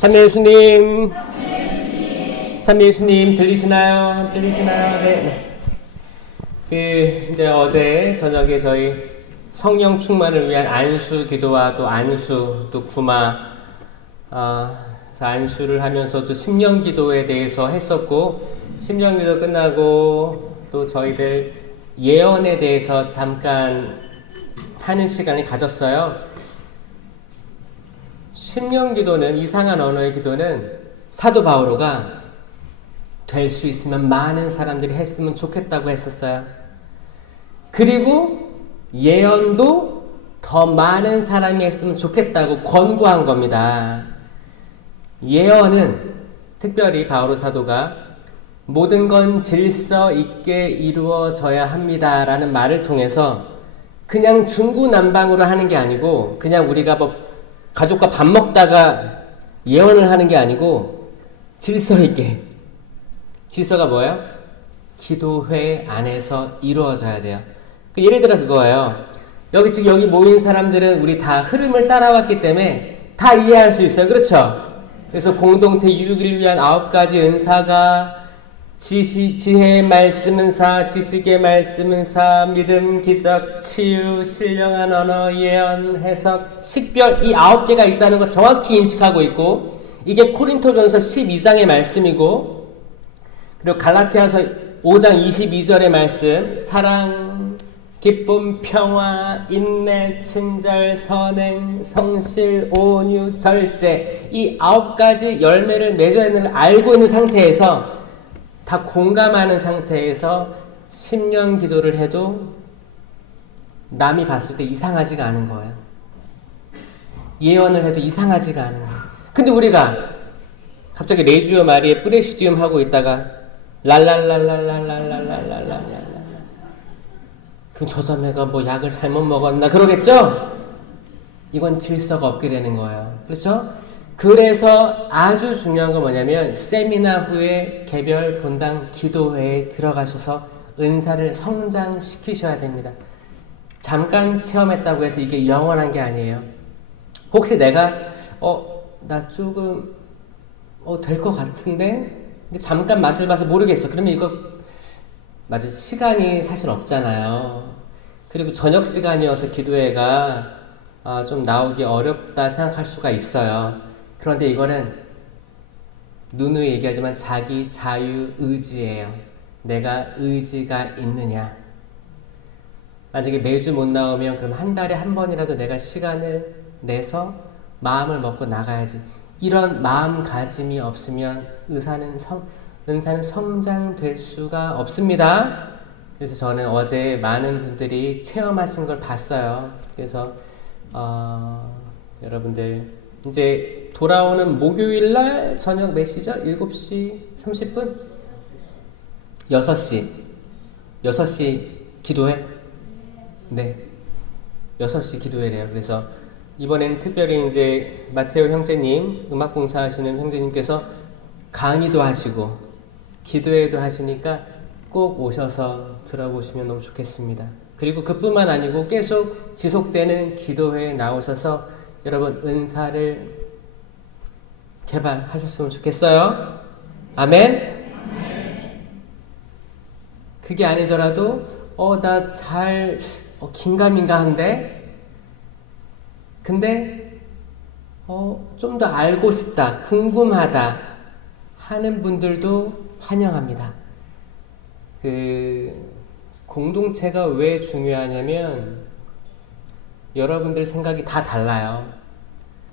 참여 예수님, 참여 예수님 들리시나요? 들리시나요? 네. 이제 어제 저녁에 저희 성령 충만을 위한 안수 기도와 또 안수, 또 구마, 안수를 하면서 또 심령 기도에 대해서 했었고, 심령 기도 끝나고 또 저희들 예언에 대해서 잠깐 하는 시간을 가졌어요. 심령 기도는, 이상한 언어의 기도는 사도 바오로가 될 수 있으면 많은 사람들이 했으면 좋겠다고 했었어요. 그리고 예언도 더 많은 사람이 했으면 좋겠다고 권고한 겁니다. 예언은 특별히 바오로 사도가 모든 건 질서 있게 이루어져야 합니다 라는 말을 통해서 그냥 중구난방으로 하는 게 아니고, 그냥 우리가 뭐 가족과 밥 먹다가 예언을 하는 게 아니고 질서 있게. 질서가 뭐예요? 기도회 안에서 이루어져야 돼요. 예를 들어 그거예요. 여기 모인 사람들은 우리 다 흐름을 따라왔기 때문에 다 이해할 수 있어요. 그렇죠? 그래서 공동체 유익을 위한 9가지 은사가 지혜의 말씀은 4, 지식의 말씀은 4, 믿음, 기적, 치유, 신령한 언어, 예언, 해석, 식별, 이 9개가 있다는 거 정확히 인식하고 있고, 이게 코린토전서 12장의 말씀이고, 그리고 갈라티아서 5장 22절의 말씀, 사랑, 기쁨, 평화, 인내, 친절, 선행, 성실, 온유, 절제, 이 9가지 열매를 맺어야 되는 걸 알고 있는 상태에서, 다 공감하는 상태에서 심령 기도를 해도 남이 봤을 때 이상하지가 않은 거예요. 예언을 해도 이상하지가 않은 거예요. 근데 우리가 갑자기 레지오 마리에 프레시디움 하고 있다가 랄랄랄랄랄랄랄랄랄랄랄, 그럼 저 자매가 뭐 약을 잘못 먹었나 그러겠죠? 이건 질서가 없게 되는 거예요. 그렇죠? 그래서 아주 중요한 건 뭐냐면, 세미나 후에 개별 본당 기도회에 들어가셔서 은사를 성장시키셔야 됩니다. 잠깐 체험했다고 해서 이게 영원한 게 아니에요. 혹시 내가 나 조금 될 것 같은데 잠깐 맛을 봐서 모르겠어. 그러면 이거 맞아, 시간이 사실 없잖아요. 그리고 저녁 시간이어서 기도회가 좀 나오기 어렵다 생각할 수가 있어요. 그런데 이거는 누누이 얘기하지만 자기 자유의지예요. 내가 의지가 있느냐. 만약에 매주 못 나오면 그럼 한 달에 한 번이라도 내가 시간을 내서 마음을 먹고 나가야지. 이런 마음가짐이 없으면 은사는 성장될 수가 없습니다. 그래서 저는 어제 많은 분들이 체험하신 걸 봤어요. 그래서 여러분들 이제 돌아오는 목요일날 저녁 몇 시죠? 7시 30분? 6시 기도회? 네, 6시 기도회래요. 그래서 이번에는 특별히 이제 마테오 형제님, 음악봉사 하시는 형제님께서 강의도 하시고 기도회도 하시니까 꼭 오셔서 들어보시면 너무 좋겠습니다. 그리고 그뿐만 아니고 계속 지속되는 기도회에 나오셔서 여러분 은사를 개발하셨으면 좋겠어요. 아멘? 그게 아니더라도 나 잘 긴가민가한데, 근데 좀 더 알고 싶다, 궁금하다 하는 분들도 환영합니다. 공동체가 왜 중요하냐면 여러분들 생각이 다 달라요.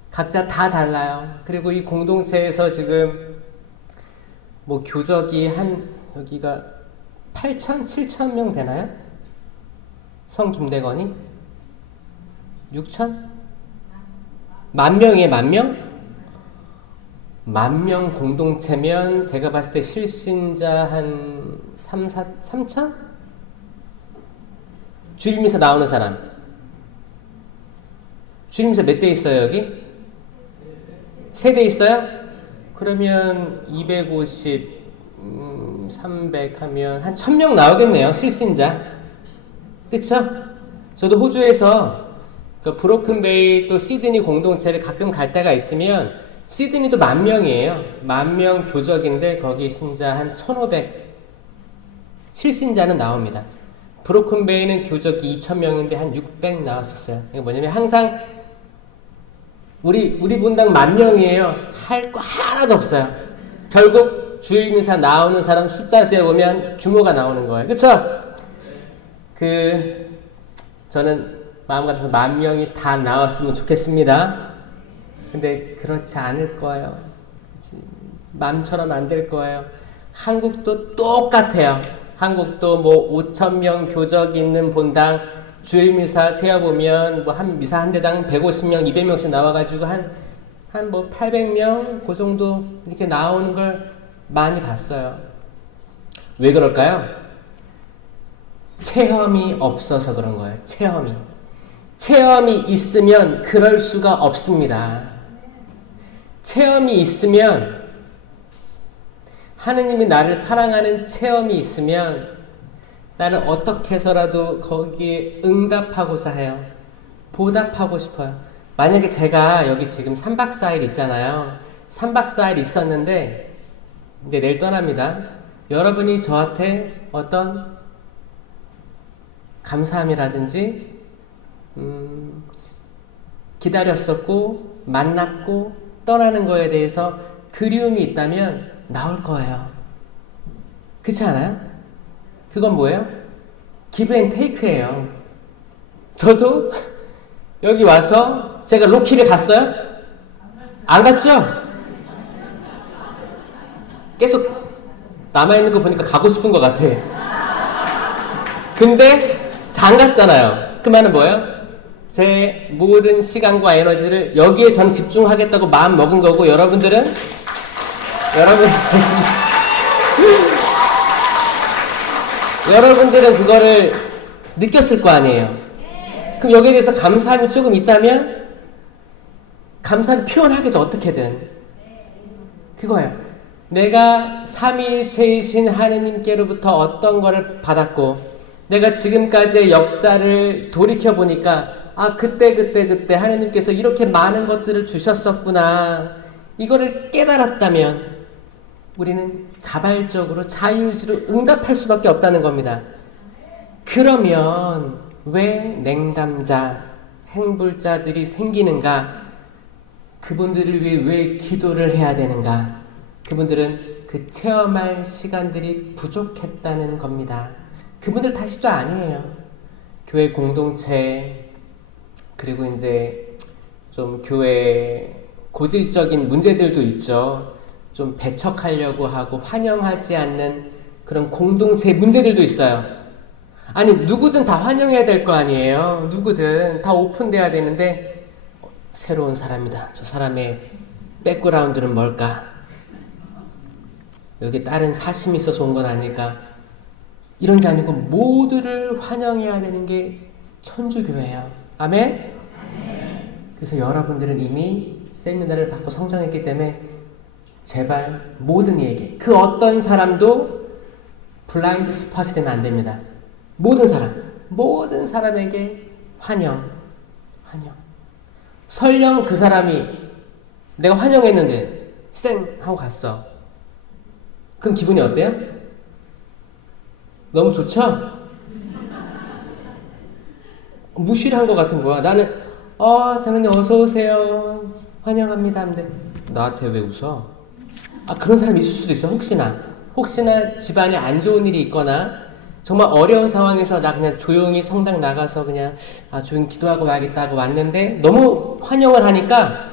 각자 다 달라요. 그리고 이 공동체에서 지금 뭐 교적이 여기가 8,000, 7,000명 되나요? 성 김대건이? 6,000? 10,000이에요, 10,000? 10,000명 공동체면 제가 봤을 때 실신자 한 3,000? 주일미사 나오는 사람. 주일미사 몇 대 있어요, 여기? 3대 있어요? 그러면 250, 300 하면 한 1,000명 나오겠네요, 실신자. 그쵸? 저도 호주에서 브로큰베이 또 시드니 공동체를 가끔 갈 때가 있으면 시드니도 10,000명이에요. 10,000명 교적인데 거기 신자 한 1,500 실신자는 나옵니다. 브로큰베이는 교적이 2,000명인데 한 600 나왔었어요. 이게 뭐냐면 항상 우리 분당 10,000명이에요. 할 거 하나도 없어요. 결국 주일미사 나오는 사람 숫자 세어보면 규모가 나오는 거예요. 그쵸? 저는 마음 같아서 10,000명이 다 나왔으면 좋겠습니다. 근데 그렇지 않을 거예요. 마음처럼 안 될 거예요. 한국도 똑같아요. 한국도 뭐 5,000명 교적 있는 본당 주일미사 세어보면 뭐 한 미사 한 대당 150명, 200명씩 나와가지고 한 뭐 800명 그 정도 이렇게 나오는 걸 많이 봤어요. 왜 그럴까요? 체험이 없어서 그런 거예요. 체험이 있으면 그럴 수가 없습니다. 체험이 있으면 하느님이 나를 사랑하는 체험이 있으면 나는 어떻게 해서라도 거기에 응답하고자 해요. 보답하고 싶어요. 만약에 제가 여기 지금 3박 4일 있잖아요. 3박 4일 있었는데 이제 내일 떠납니다. 여러분이 저한테 어떤 감사함이라든지 기다렸었고 만났고 떠나는 거에 대해서 그리움이 있다면 나올 거예요. 그렇지 않아요? 그건 뭐예요? 기브 앤 테이크예요. 저도 여기 와서 제가 로키를 갔어요? 안 갔죠? 계속 남아있는 거 보니까 가고 싶은 것 같아. 근데 안 갔잖아요. 그 말은 뭐예요? 제 모든 시간과 에너지를 여기에 전 집중하겠다고 마음 먹은 거고 여러분들은 그거를 느꼈을 거 아니에요. 그럼 여기에 대해서 감사함이 조금 있다면 감사를 표현하겠죠. 어떻게든. 그거예요. 내가 삼위일체이신 하느님께로부터 어떤 거를 받았고 내가 지금까지의 역사를 돌이켜보니까 그때 하느님께서 이렇게 많은 것들을 주셨었구나. 이거를 깨달았다면 우리는 자발적으로 자유의지로 응답할 수밖에 없다는 겁니다. 그러면 왜 냉담자, 행불자들이 생기는가? 그분들을 위해 왜 기도를 해야 되는가? 그분들은 그 체험할 시간들이 부족했다는 겁니다. 그분들 탓도 아니에요. 교회 공동체, 그리고 이제 좀 교회 고질적인 문제들도 있죠. 좀 배척하려고 하고 환영하지 않는 그런 공동체 문제들도 있어요. 아니 누구든 다 환영해야 될 거 아니에요. 누구든 다 오픈돼야 되는데 새로운 사람이다. 저 사람의 백그라운드는 뭘까? 여기 다른 사심이 있어서 온 건 아닐까? 이런 게 아니고 모두를 환영해야 되는 게 천주교예요. 아멘? 그래서 여러분들은 이미 세미나를 받고 성장했기 때문에 제발 모든 이에게 그 어떤 사람도 블라인드 스팟이 되면 안 됩니다. 모든 사람에게 환영. 설령 그 사람이 내가 환영했는데 쌩 하고 갔어. 그럼 기분이 어때요? 너무 좋죠? 무시를 한 것 같은 거야. 나는 장로님 어서 오세요. 환영합니다. 근데 나한테 왜 웃어? 그런 사람이 있을 수도 있어. 혹시나 집안에 안 좋은 일이 있거나 정말 어려운 상황에서 나 그냥 조용히 성당 나가서 그냥 조용히 기도하고 와야겠다 하고 왔는데 너무 환영을 하니까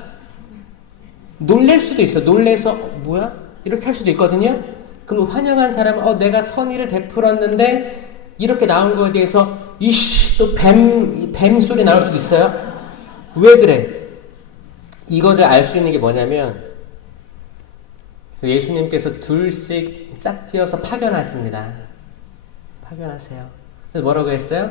놀랄 수도 있어. 놀래서 뭐야? 이렇게 할 수도 있거든요. 그럼 환영한 사람은 내가 선의를 베풀었는데 이렇게 나온 거에 대해서 또 뱀 소리 나올 수도 있어요. 왜 그래? 이거를 알 수 있는 게 뭐냐면 예수님께서 둘씩 짝지어서 파견하십니다. 파견하세요. 그래서 뭐라고 했어요?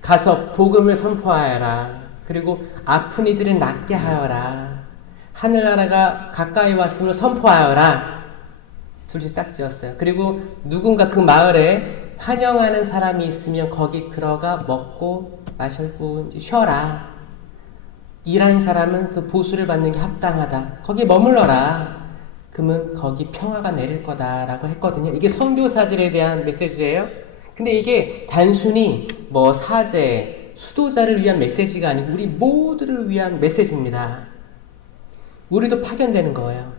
가서 복음을 선포하여라. 그리고 아픈 이들을 낫게 하여라. 하늘나라가 가까이 왔음을 선포하여라. 둘씩 짝지었어요. 그리고 누군가 그 마을에 환영하는 사람이 있으면 거기 들어가 먹고 마시고 쉬어라. 일한 사람은 그 보수를 받는 게 합당하다. 거기 머물러라. 그러면 거기 평화가 내릴 거다라고 했거든요. 이게 선교사들에 대한 메시지예요. 근데 이게 단순히 뭐 사제, 수도자를 위한 메시지가 아니고 우리 모두를 위한 메시지입니다. 우리도 파견되는 거예요.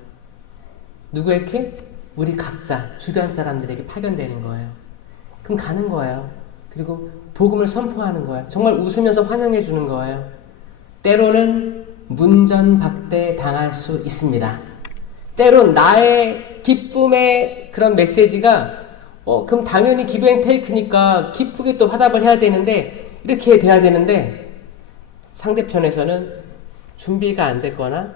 누구에게? 우리 각자 주변 사람들에게 파견되는 거예요. 그럼 가는 거예요. 그리고 복음을 선포하는 거예요. 정말 웃으면서 환영해 주는 거예요. 때로는 문전박대 당할 수 있습니다. 때론 나의 기쁨의 그런 메시지가 그럼 당연히 기브앤테이크니까 기쁘게 또 화답을 해야 되는데 이렇게 돼야 되는데 상대편에서는 준비가 안 됐거나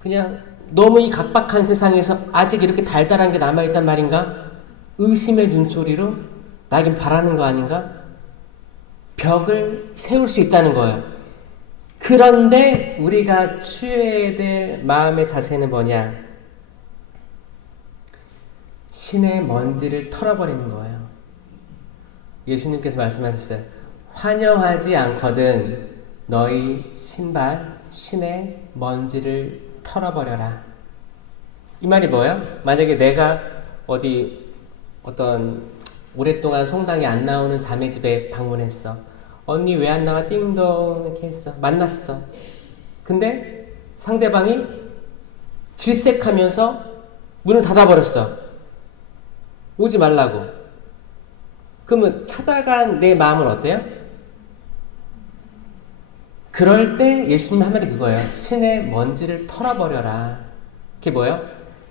그냥 너무 이 각박한 세상에서 아직 이렇게 달달한 게 남아있단 말인가? 의심의 눈초리로 나에겐 바라는 거 아닌가? 벽을 세울 수 있다는 거예요. 그런데 우리가 취해야 될 마음의 자세는 뭐냐? 신의 먼지를 털어버리는 거예요. 예수님께서 말씀하셨어요. 환영하지 않거든 너희 신발, 신의 먼지를 털어버려라. 이 말이 뭐예요? 만약에 내가 어떤 오랫동안 성당에 안 나오는 자매 집에 방문했어. 언니 왜 안 나와? 띵동 이렇게 했어. 만났어. 근데 상대방이 질색하면서 문을 닫아버렸어. 오지 말라고. 그러면 찾아간 내 마음은 어때요? 그럴 때 예수님 한 말이 그거예요. 신의 먼지를 털어버려라. 그게 뭐예요?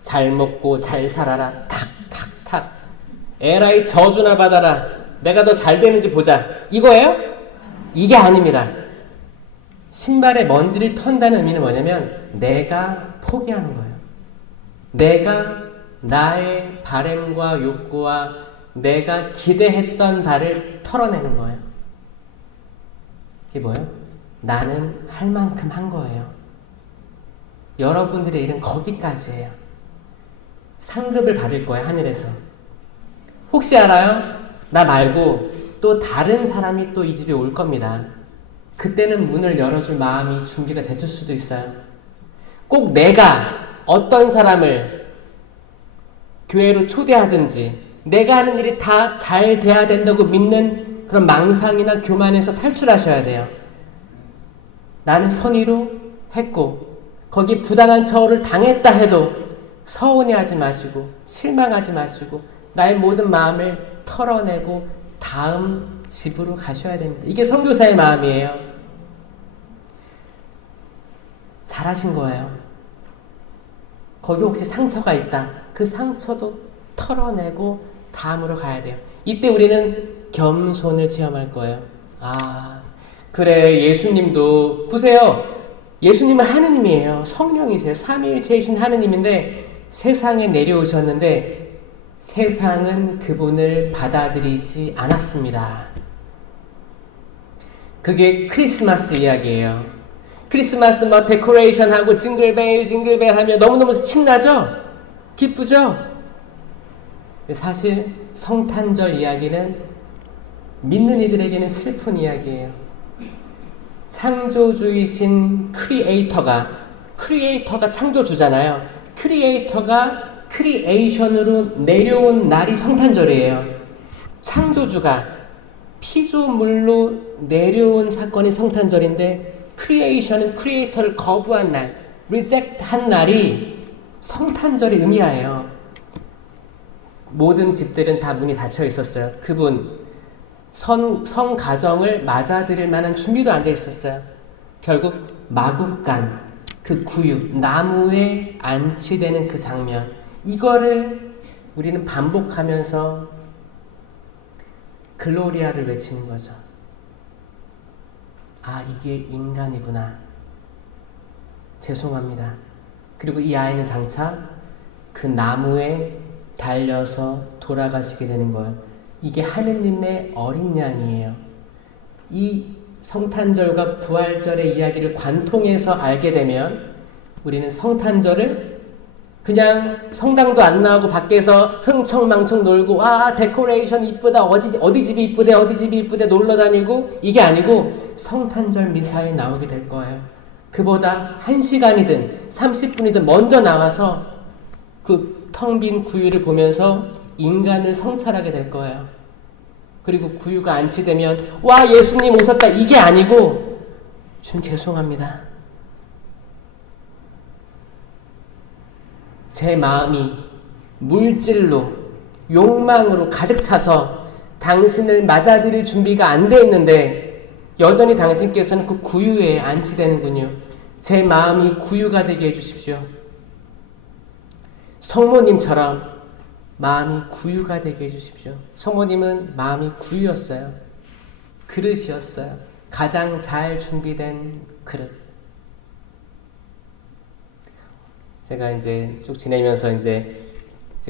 잘 먹고 잘 살아라. 탁탁탁. 에라이 저주나 받아라. 내가 더 잘 되는지 보자. 이거예요? 이게 아닙니다. 신발에 먼지를 턴다는 의미는 뭐냐면 내가 포기하는 거예요. 내가 나의 바램과 욕구와 내가 기대했던 바를 털어내는 거예요. 이게 뭐예요? 나는 할 만큼 한 거예요. 여러분들의 일은 거기까지예요. 상급을 받을 거예요, 하늘에서. 혹시 알아요? 나 말고 또 다른 사람이 또 이 집에 올 겁니다. 그때는 문을 열어줄 마음이 준비가 됐을 수도 있어요. 꼭 내가 어떤 사람을 교회로 초대하든지 내가 하는 일이 다 잘 돼야 된다고 믿는 그런 망상이나 교만에서 탈출하셔야 돼요. 나는 선의로 했고 거기 부당한 처우를 당했다 해도 서운해하지 마시고 실망하지 마시고 나의 모든 마음을 털어내고 다음 집으로 가셔야 됩니다. 이게 선교사의 마음이에요. 잘하신 거예요. 거기 혹시 상처가 있다. 그 상처도 털어내고 다음으로 가야 돼요. 이때 우리는 겸손을 체험할 거예요. 아, 그래. 예수님도 보세요. 예수님은 하느님이에요. 성령이세요. 삼위일체이신 하느님인데 세상에 내려오셨는데 세상은 그분을 받아들이지 않았습니다. 그게 크리스마스 이야기예요. 크리스마스 뭐 데코레이션하고 징글벨 하며 너무너무 신나죠? 기쁘죠? 사실 성탄절 이야기는 믿는 이들에게는 슬픈 이야기예요. 창조주이신 크리에이터가 창조주잖아요. 크리에이터가 크리에이션으로 내려온 날이 성탄절이에요. 창조주가 피조물로 내려온 사건이 성탄절인데 크리에이션은 크리에이터를 거부한 날, 리젝트한 날이 성탄절의 의미예요. 모든 집들은 다 문이 닫혀 있었어요. 그분 성가정을 맞아들일 만한 준비도 안 돼 있었어요. 결국 마구간 그 구유, 나무에 안치되는 그 장면, 이거를 우리는 반복하면서 글로리아를 외치는 거죠. 아, 이게 인간이구나. 죄송합니다. 그리고 이 아이는 장차 그 나무에 달려서 돌아가시게 되는 거예요. 이게 하느님의 어린 양이에요. 이 성탄절과 부활절의 이야기를 관통해서 알게 되면 우리는 성탄절을 그냥 성당도 안 나오고 밖에서 흥청망청 놀고 와 데코레이션 이쁘다 어디 집이 이쁘대 놀러 다니고 이게 아니고 성탄절 미사에 나오게 될 거예요. 그보다 1시간이든 30분이든 먼저 나와서 그 텅 빈 구유를 보면서 인간을 성찰하게 될 거예요. 그리고 구유가 안치되면 와 예수님 오셨다 이게 아니고 주님 죄송합니다. 제 마음이 물질로 욕망으로 가득 차서 당신을 맞아들일 준비가 안 돼 있는데 여전히 당신께서는 그 구유에 안치되는군요. 제 마음이 구유가 되게 해주십시오. 성모님처럼 마음이 구유가 되게 해주십시오. 성모님은 마음이 구유였어요. 그릇이었어요. 가장 잘 준비된 그릇. 제가 이제 쭉 지내면서 이제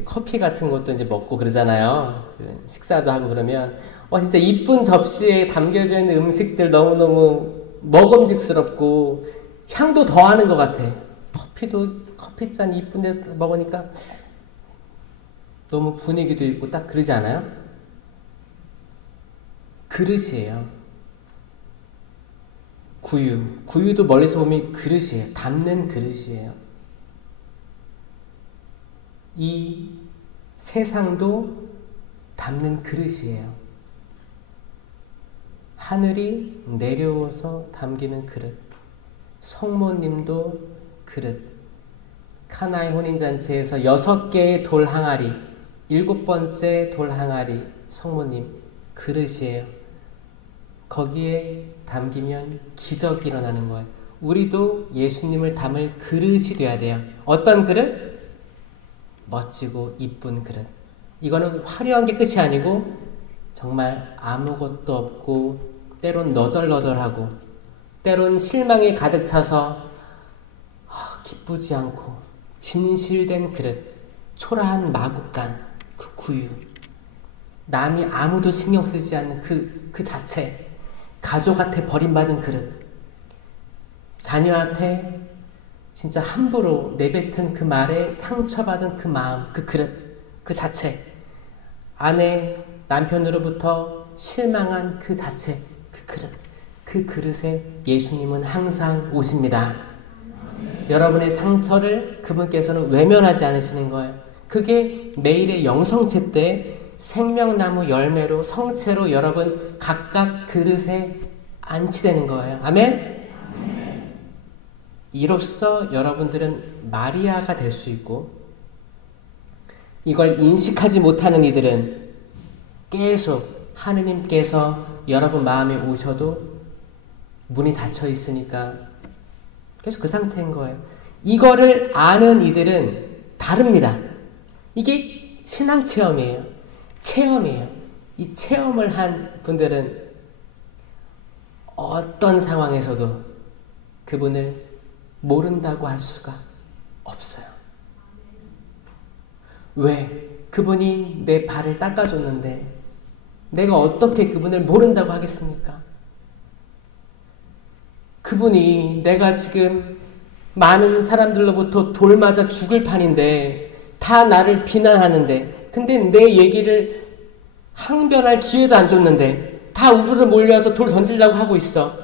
커피 같은 것도 이제 먹고 그러잖아요. 식사도 하고 그러면 진짜 이쁜 접시에 담겨져 있는 음식들 너무너무 먹음직스럽고 향도 더하는 것 같아. 커피잔 이쁜 데 먹으니까 너무 분위기도 있고 딱 그러지 않아요? 그릇이에요. 구유도 멀리서 보면 그릇이에요. 담는 그릇이에요. 이 세상도 담는 그릇이에요. 하늘이 내려오서 담기는 그릇. 성모님도 그릇. 카나의 혼인잔치에서 6개의 돌 항아리, 7번째 돌 항아리 성모님 그릇이에요. 거기에 담기면 기적이 일어나는 거예요. 우리도 예수님을 담을 그릇이 돼야 돼요. 어떤 그릇? 멋지고 이쁜 그릇. 이거는 화려한 게 끝이 아니고 정말 아무것도 없고 때론 너덜너덜하고 때론 실망에 가득 차서 기쁘지 않고 진실된 그릇, 초라한 마구간, 그 구유, 남이 아무도 신경 쓰지 않는 그 자체, 가족한테 버림받은 그릇, 자녀한테 진짜 함부로 내뱉은 그 말에 상처받은 그 마음, 그 그릇, 그 자체, 아내, 남편으로부터 실망한 그 자체, 그 그릇, 그 그릇에 예수님은 항상 오십니다. 여러분의 상처를 그분께서는 외면하지 않으시는 거예요. 그게 매일의 영성체 때 생명나무 열매로 성체로 여러분 각각 그릇에 안치되는 거예요. 아멘? 이로써 여러분들은 마리아가 될 수 있고 이걸 인식하지 못하는 이들은 계속 하느님께서 여러분 마음에 오셔도 문이 닫혀 있으니까 계속 그 상태인 거예요. 이거를 아는 이들은 다릅니다. 이게 신앙 체험이에요. 체험이에요. 이 체험을 한 분들은 어떤 상황에서도 그분을 모른다고 할 수가 없어요. 왜? 그분이 내 발을 닦아줬는데 내가 어떻게 그분을 모른다고 하겠습니까? 그분이 내가 지금 많은 사람들로부터 돌 맞아 죽을 판인데 다 나를 비난하는데 근데 내 얘기를 항변할 기회도 안 줬는데 다 우르르 몰려와서 돌 던지려고 하고 있어.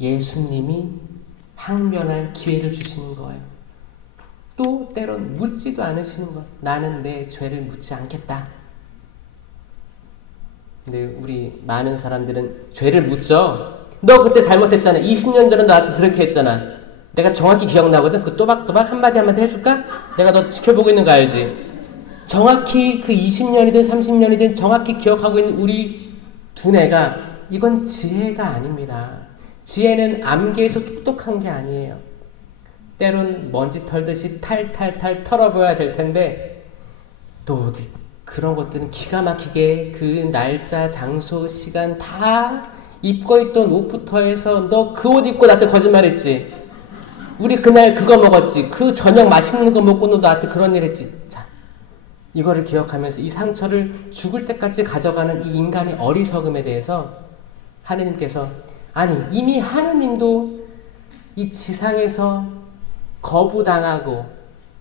예수님이 항변할 기회를 주시는 거예요. 또 때론 묻지도 않으시는 거예요. 나는 내 죄를 묻지 않겠다. 근데 우리 많은 사람들은 죄를 묻죠. 너 그때 잘못했잖아. 20년 전에 나한테 그렇게 했잖아. 내가 정확히 기억나거든. 그 또박또박 한마디 해줄까? 내가 너 지켜보고 있는 거 알지? 정확히 그 20년이든 30년이든 정확히 기억하고 있는 우리 두뇌가 이건 지혜가 아닙니다. 지혜는 암기해서 똑똑한 게 아니에요. 때론 먼지 털듯이 탈탈탈 털어봐야 될 텐데 또 그런 것들은 기가 막히게 그 날짜, 장소, 시간 다 입고 있던 옷부터 해서 너 그 옷 입고 나한테 거짓말했지. 우리 그날 그거 먹었지. 그 저녁 맛있는 거 먹고 너 나한테 그런 일 했지. 자, 이거를 기억하면서 이 상처를 죽을 때까지 가져가는 이 인간의 어리석음에 대해서 하느님께서 아니 이미 하느님도 이 지상에서 거부당하고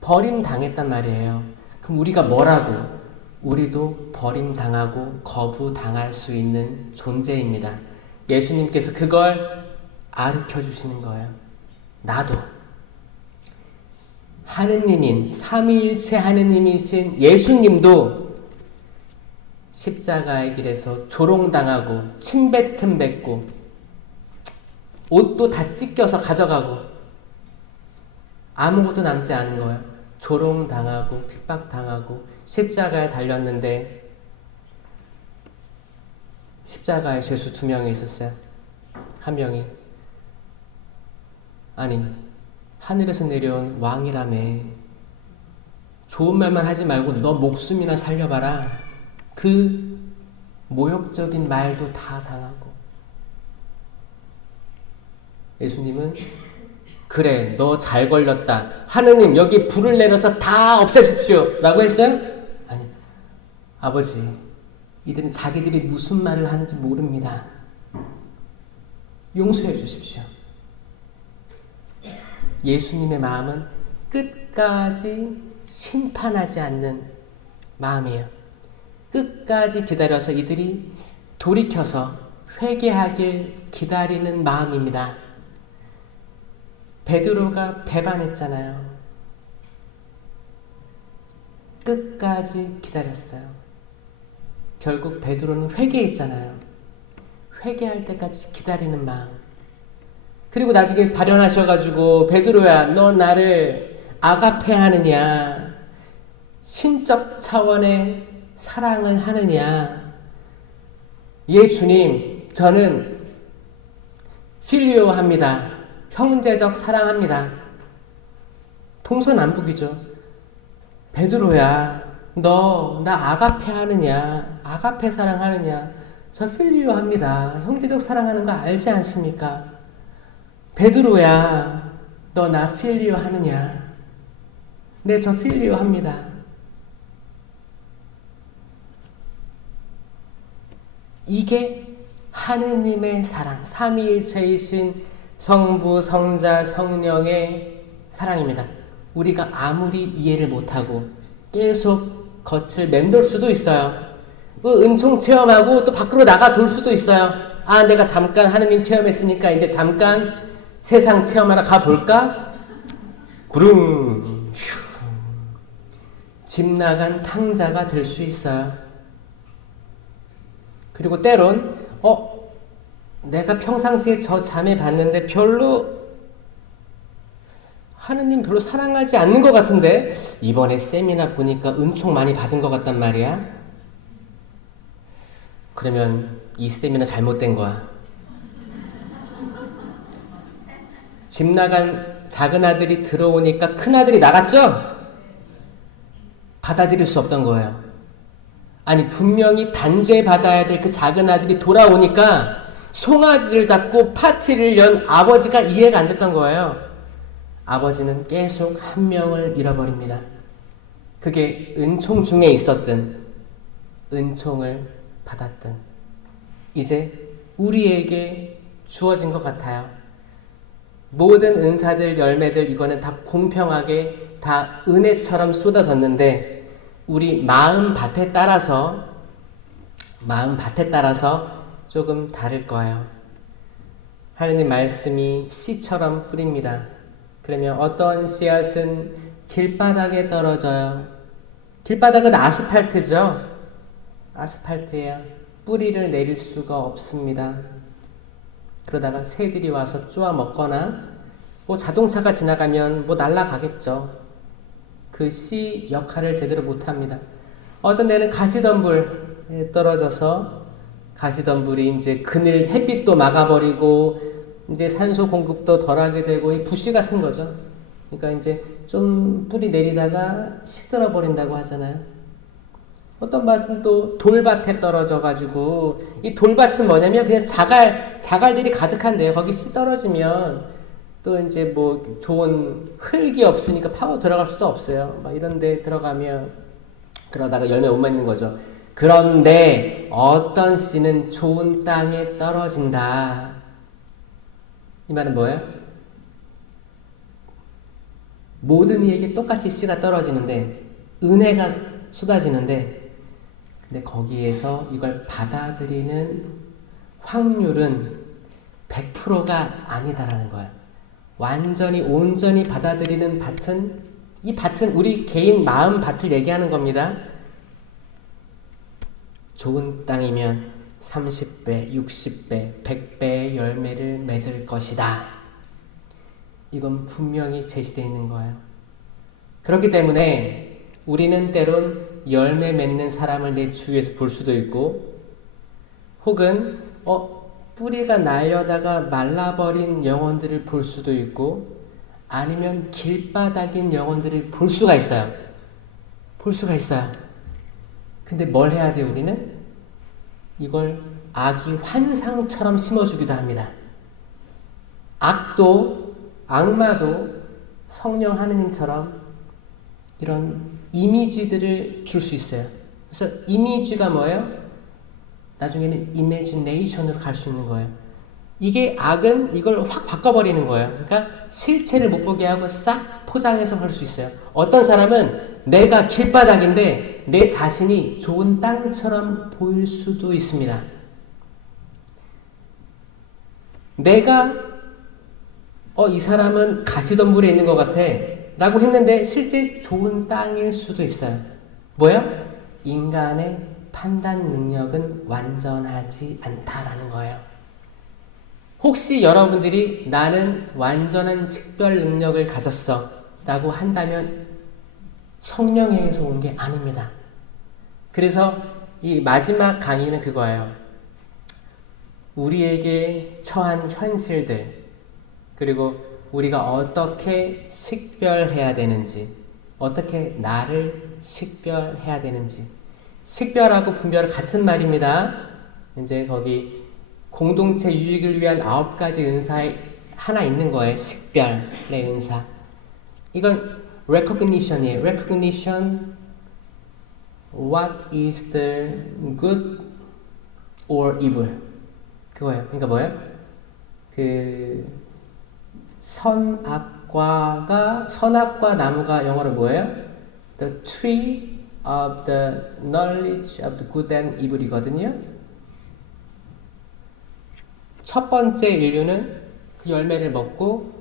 버림당했단 말이에요. 그럼 우리가 뭐라고? 우리도 버림당하고 거부당할 수 있는 존재입니다. 예수님께서 그걸 가르쳐 주시는 거예요. 나도 하느님인 삼위일체 하느님이신 예수님도 십자가의 길에서 조롱당하고 침뱉음 뱉고 옷도 다 찢겨서 가져가고 아무것도 남지 않은 거예요. 조롱당하고 핍박당하고 십자가에 달렸는데 십자가에 죄수 2명이 있었어요. 한 명이 아니 하늘에서 내려온 왕이라며 좋은 말만 하지 말고 너 목숨이나 살려봐라. 그 모욕적인 말도 다 당하고 예수님은 그래 너 잘 걸렸다. 하느님 여기 불을 내려서 다 없애십시오 라고 했어요? 아니 아버지 이들은 자기들이 무슨 말을 하는지 모릅니다. 용서해 주십시오. 예수님의 마음은 끝까지 심판하지 않는 마음이에요. 끝까지 기다려서 이들이 돌이켜서 회개하길 기다리는 마음입니다. 베드로가 배반했잖아요. 끝까지 기다렸어요. 결국 베드로는 회개했잖아요. 회개할 때까지 기다리는 마음. 그리고 나중에 발현하셔가지고 베드로야 너 나를 아가페 하느냐 신적 차원의 사랑을 하느냐. 예 주님 저는 필리오 합니다. 형제적 사랑합니다. 동서남북이죠. 베드로야 너 나 아가페 하느냐 아가페 사랑하느냐. 저 필리오 합니다. 형제적 사랑하는 거 알지 않습니까? 베드로야 너 나 필리오 하느냐. 네 저 필리오 합니다. 이게 하느님의 사랑, 삼위일체이신 성부, 성자, 성령의 사랑입니다. 우리가 아무리 이해를 못하고 계속 겉을 맴돌 수도 있어요. 은총 체험하고 또 밖으로 나가 돌 수도 있어요. 아 내가 잠깐 하느님 체험했으니까 이제 잠깐 세상 체험하러 가볼까? 구릉 휴 집 나간 탕자가 될 수 있어요. 그리고 때론 내가 평상시에 저 자매 봤는데 하느님 별로 사랑하지 않는 것 같은데 이번에 세미나 보니까 은총 많이 받은 것 같단 말이야. 그러면 이 세미나 잘못된 거야. 집 나간 작은 아들이 들어오니까 큰 아들이 나갔죠? 받아들일 수 없던 거예요. 아니 분명히 단죄 받아야 될 그 작은 아들이 돌아오니까 송아지를 잡고 파티를 연 아버지가 이해가 안 됐던 거예요. 아버지는 계속 한 명을 잃어버립니다. 그게 은총 중에 있었든 은총을 받았든 이제 우리에게 주어진 것 같아요. 모든 은사들 열매들 이거는 다 공평하게 다 은혜처럼 쏟아졌는데 우리 마음밭에 따라서 조금 다를 거예요. 하느님 말씀이 씨처럼 뿌립니다. 그러면 어떤 씨앗은 길바닥에 떨어져요. 길바닥은 아스팔트죠. 아스팔트에 뿌리를 내릴 수가 없습니다. 그러다가 새들이 와서 쪼아 먹거나 자동차가 지나가면 날아가겠죠. 그 씨 역할을 제대로 못합니다. 어떤 데는 가시덤불에 떨어져서 가시덤불이 이제 그늘 햇빛도 막아버리고 이제 산소 공급도 덜하게 되고 이 부시 같은 거죠. 그러니까 이제 좀 뿌리 내리다가 시들어 버린다고 하잖아요. 어떤 밭은 또 돌밭에 떨어져 가지고 이 돌밭은 뭐냐면 그냥 자갈들이 가득한데요. 거기 씨 떨어지면 또 이제 좋은 흙이 없으니까 파고 들어갈 수도 없어요. 막 이런 데 들어가면 그러다가 열매 못 맺는 거죠. 그런데 어떤 씨는 좋은 땅에 떨어진다. 이 말은 뭐예요? 모든 이에게 똑같이 씨가 떨어지는데 은혜가 쏟아지는데 근데 거기에서 이걸 받아들이는 확률은 100%가 아니다라는 거예요. 완전히 온전히 받아들이는 밭은, 이 밭은 우리 개인 마음 밭을 얘기하는 겁니다. 좋은 땅이면 30배, 60배, 100배의 열매를 맺을 것이다. 이건 분명히 제시되어 있는 거예요. 그렇기 때문에 우리는 때론 열매 맺는 사람을 내 주위에서 볼 수도 있고, 혹은 뿌리가 날려다가 말라버린 영혼들을 볼 수도 있고, 아니면 길바닥인 영혼들을 볼 수가 있어요. 볼 수가 있어요. 근데 뭘 해야 돼요, 우리는? 이걸 악이 환상처럼 심어주기도 합니다. 악마도 성령 하느님처럼 이런 이미지들을 줄 수 있어요. 그래서 이미지가 뭐예요? 나중에는 이미지네이션으로 갈 수 있는 거예요. 이게 악은 이걸 확 바꿔버리는 거예요. 그러니까 실체를 못 보게 하고 싹 포장해서 할 수 있어요. 어떤 사람은 내가 길바닥인데 내 자신이 좋은 땅처럼 보일 수도 있습니다. 내가 이 사람은 가시덤불에 있는 것 같아 라고 했는데 실제 좋은 땅일 수도 있어요. 뭐예요? 인간의 판단 능력은 완전하지 않다라는 거예요. 혹시 여러분들이 나는 완전한 식별 능력을 가졌어 라고 한다면 성령에게서 온 게 아닙니다. 그래서 이 마지막 강의는 그거예요. 우리에게 처한 현실들, 그리고 우리가 어떻게 식별해야 되는지, 어떻게 나를 식별해야 되는지. 식별하고 분별은 같은 말입니다. 이제 거기 공동체 유익을 위한 9가지 은사에 하나 있는 거예요. 식별의 은사. 이건 recognition이에요. recognition, what is the good or evil. 그거예요. 그러니까 뭐예요? 선악과 나무가 영어로 뭐예요? The tree of the knowledge of the good and evil이거든요. 첫 번째 인류는 그 열매를 먹고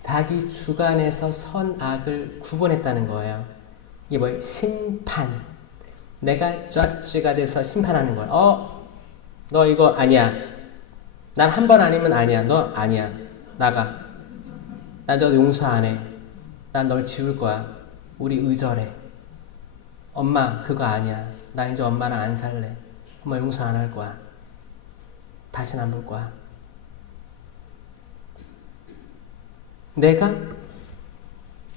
자기 주관에서 선악을 구분했다는 거예요. 이게 뭐예요? 심판. 내가 judge가 돼서 심판하는 거예요. 너 이거 아니야. 난 한 번 아니면 아니야. 너 아니야. 나가. 나 너 용서 안 해. 난 널 지울 거야. 우리 의절해. 엄마 그거 아니야. 나 이제 엄마랑 안 살래. 엄마 용서 안 할 거야. 다시는 안 볼 거야. 내가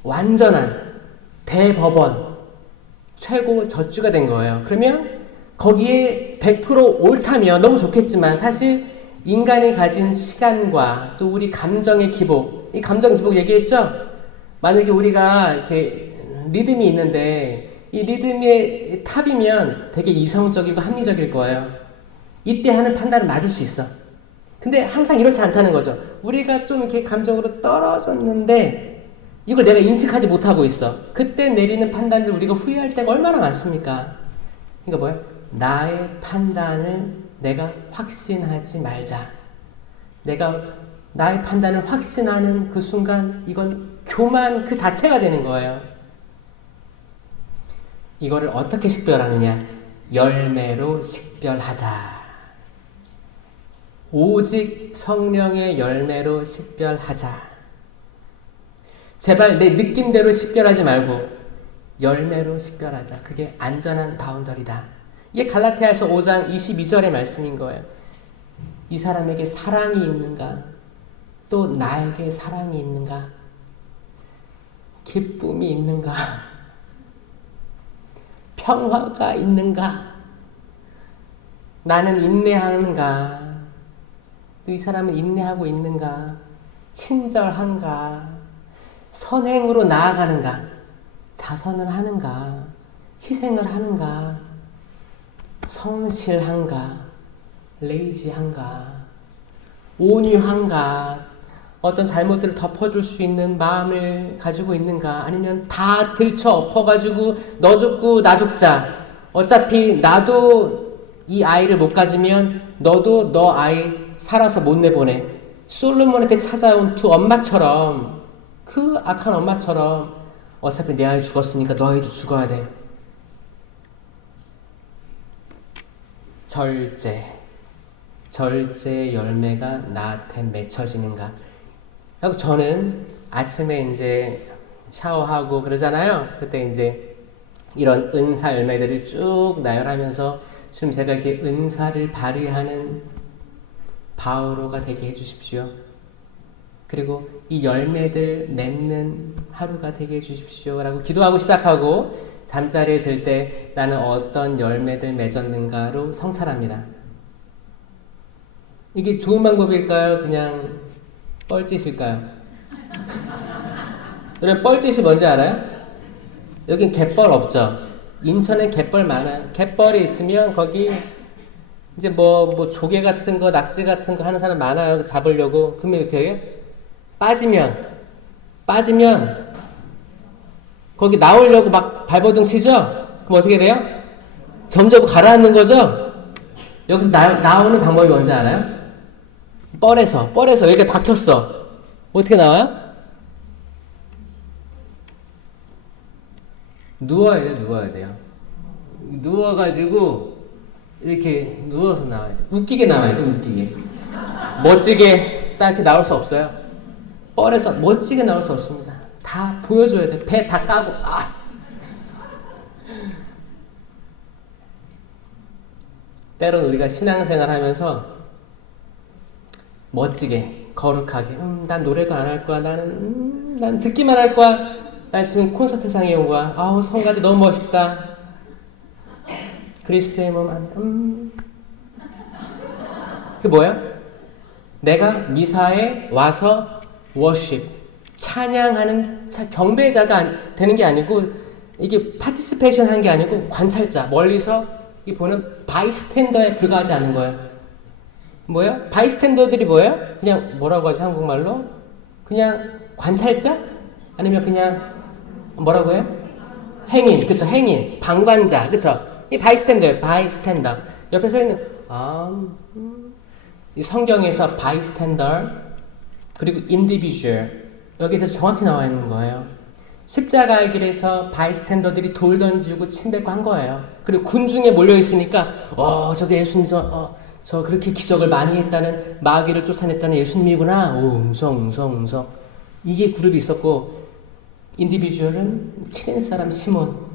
완전한 대법원 최고 저주가 된 거예요. 그러면 거기에 100% 옳다면 너무 좋겠지만 사실 인간이 가진 시간과 또 우리 감정의 기복, 이 감정 기복 얘기했죠? 만약에 우리가 이렇게 리듬이 있는데 이 리듬의 탑이면 되게 이성적이고 합리적일 거예요. 이때 하는 판단은 맞을 수 있어. 근데 항상 이렇지 않다는 거죠. 우리가 좀 이렇게 감정으로 떨어졌는데 이걸 내가 인식하지 못하고 있어. 그때 내리는 판단을 우리가 후회할 때가 얼마나 많습니까? 그러니까 뭐예요? 나의 판단을 내가 확신하지 말자. 내가 나의 판단을 확신하는 그 순간 이건 교만 그 자체가 되는 거예요. 이거를 어떻게 식별하느냐? 열매로 식별하자. 오직 성령의 열매로 식별하자. 제발 내 느낌대로 식별하지 말고 열매로 식별하자. 그게 안전한 바운더리다. 이게 갈라디아서 5장 22절의 말씀인 거예요. 이 사람에게 사랑이 있는가? 또 나에게 사랑이 있는가? 기쁨이 있는가? 평화가 있는가? 나는 인내하는가? 또 이 사람은 인내하고 있는가? 친절한가? 선행으로 나아가는가? 자선을 하는가? 희생을 하는가? 성실한가? 레이지한가? 온유한가? 어떤 잘못들을 덮어줄 수 있는 마음을 가지고 있는가? 아니면 다 들쳐 엎어가지고 너 죽고 나 죽자. 어차피 나도 이 아이를 못 가지면 너도 너 아이 살아서 못 내보내. 솔로몬한테 찾아온 두 엄마처럼, 그 악한 엄마처럼 어차피 내 아이 죽었으니까 너 아이도 죽어야 돼. 절제의 열매가 나한테 맺혀지는가. 하고 저는 아침에 이제 샤워하고 그러잖아요. 그때 이제 이런 은사 열매들을 쭉 나열하면서 주님 제가 이렇게 은사를 발휘하는 바오로가 되게 해주십시오. 그리고 이 열매들 맺는 하루가 되게 해주십시오 라고 기도하고 시작하고 잠자리에 들 때 나는 어떤 열매들 맺었는가로 성찰합니다. 이게 좋은 방법일까요? 그냥 뻘짓일까요? 여러분 뻘짓이 뭔지 알아요? 여긴 갯벌 없죠? 인천에 갯벌 많아요. 갯벌이 있으면 거기 이제 뭐 조개 같은 거, 낙지 같은 거 하는 사람 많아요. 잡으려고. 그러면 어떻게 빠지면 거기 나오려고 막 발버둥 치죠? 그럼 어떻게 돼요? 점점 가라앉는 거죠? 여기서 나오는 방법이 뭔지 알아요? 뻘에서 이렇게 박혔어. 어떻게 나와요? 누워야 돼요. 누워가지고 이렇게 누워서 나와야 돼. 웃기게 나와야 돼, 웃기게. 멋지게 딱 이렇게 나올 수 없어요. 뻘에서 멋지게 나올 수 없습니다. 다 보여줘야 돼. 배 다 까고, 때론 우리가 신앙생활 하면서 멋지게, 거룩하게, 난 노래도 안 할 거야. 난 듣기만 할 거야. 난 지금 콘서트장에 온 거야. 아우, 성가대 너무 멋있다. 그리스도의 몸, 그게 뭐야? 내가 미사에 와서 워십, 찬양하는 경배자가 되는 게 아니고, 이게 파티시페이션 하는 게 아니고, 관찰자, 멀리서 이 보는 바이스탠더에 불과하지 않은 거예요. 뭐예요? 바이스탠더들이 뭐예요? 그냥 뭐라고 하지, 한국말로? 그냥 관찰자? 아니면 그냥 뭐라고 해요? 행인, 그쵸? 행인, 방관자, 그쵸? 이 바이스탠더예요. 바이스탠더. 옆에 서 있는 이 성경에서 바이스탠더 그리고 인디비주얼 여기에 대해서 정확히 나와 있는 거예요. 십자가의 길에서 바이스탠더들이 돌 던지고 침 뱉고 한 거예요. 그리고 군중에 몰려 있으니까 저게 예수님 저 그렇게 기적을 많이 했다는 마귀를 쫓아냈다는 예수님이구나. 웅성 이게 그룹이 있었고 인디비주얼은 키레네 사람 시몬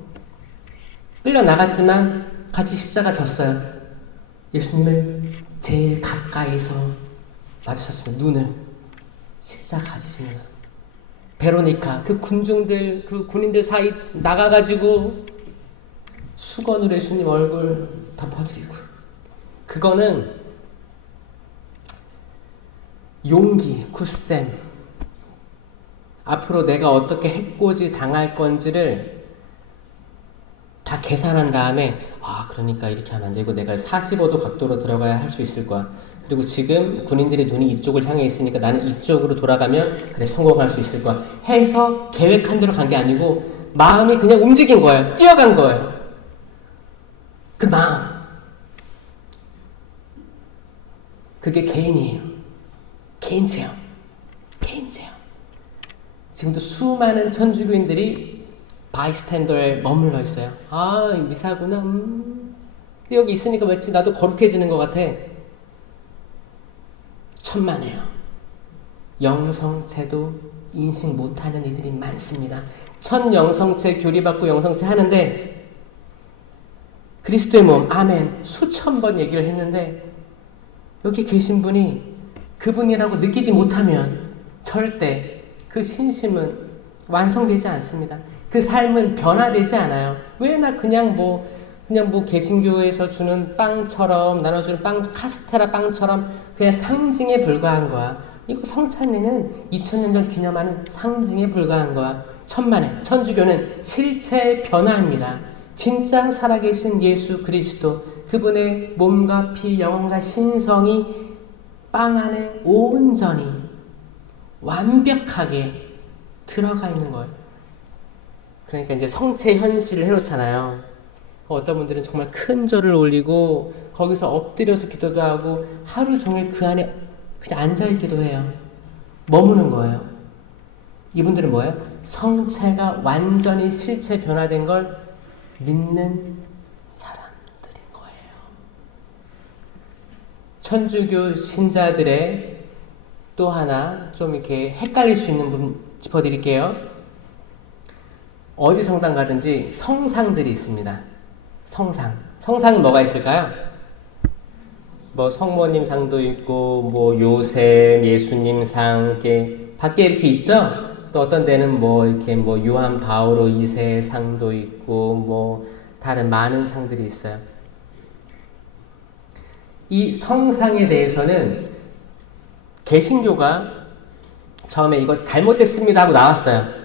끌려 나갔지만 같이 십자가 졌어요. 예수님을 제일 가까이서 마주쳤습니다. 눈을 십자가 지시면서 베로니카 그 군중들 그 군인들 사이 나가가지고 수건으로 예수님 얼굴 덮어드리고 그거는 용기, 굳셈 앞으로 내가 어떻게 해코지 당할 건지를 다 계산한 다음에 그러니까 이렇게 하면 안 되고 내가 45도 각도로 들어가야 할 수 있을 거야. 그리고 지금 군인들의 눈이 이쪽을 향해 있으니까 나는 이쪽으로 돌아가면 그래 성공할 수 있을 거야. 해서 계획한 대로 간 게 아니고 마음이 그냥 움직인 거예요. 뛰어간 거예요. 그 마음. 그게 개인이에요. 개인 체험. 지금도 수많은 천주교인들이 바이스탠더에 머물러 있어요. 미사구나. 여기 있으니까 왠지 나도 거룩해지는 것 같아. 천만에요. 영성체도 인식 못하는 이들이 많습니다. 첫 영성체 교리받고 영성체 하는데 그리스도의 몸 아멘 수천 번 얘기를 했는데 여기 계신 분이 그분이라고 느끼지 못하면 절대 그 신심은 완성되지 않습니다. 그 삶은 변화되지 않아요. 왜 나 그냥 뭐 개신교에서 주는 빵처럼 나눠주는 빵 카스테라 빵처럼 그냥 상징에 불과한 거야. 이거 성찬례는 2000년 전 기념하는 상징에 불과한 거야. 천만에 천주교는 실체의 변화입니다. 진짜 살아계신 예수 그리스도 그분의 몸과 피 영혼과 신성이 빵 안에 온전히 완벽하게 들어가 있는 거예요. 그러니까 이제 성체 현실을 해놓잖아요. 어떤 분들은 정말 큰 절을 올리고 거기서 엎드려서 기도도 하고 하루 종일 그 안에 그냥 앉아있기도 해요. 머무는 거예요. 이분들은 뭐예요? 성체가 완전히 실체 변화된 걸 믿는 사람들인 거예요. 천주교 신자들의 또 하나 좀 이렇게 헷갈릴 수 있는 부분 짚어드릴게요. 어디 성당 가든지 성상들이 있습니다. 성상은 뭐가 있을까요? 뭐 성모님 상도 있고 뭐 요셉, 예수님 상 이렇게 밖에 이렇게 있죠. 또 어떤 데는 뭐 이렇게 뭐 요한 바오로 2세 상도 있고 뭐 다른 많은 상들이 있어요. 이 성상에 대해서는 개신교가 처음에 이거 잘못됐습니다 하고 나왔어요.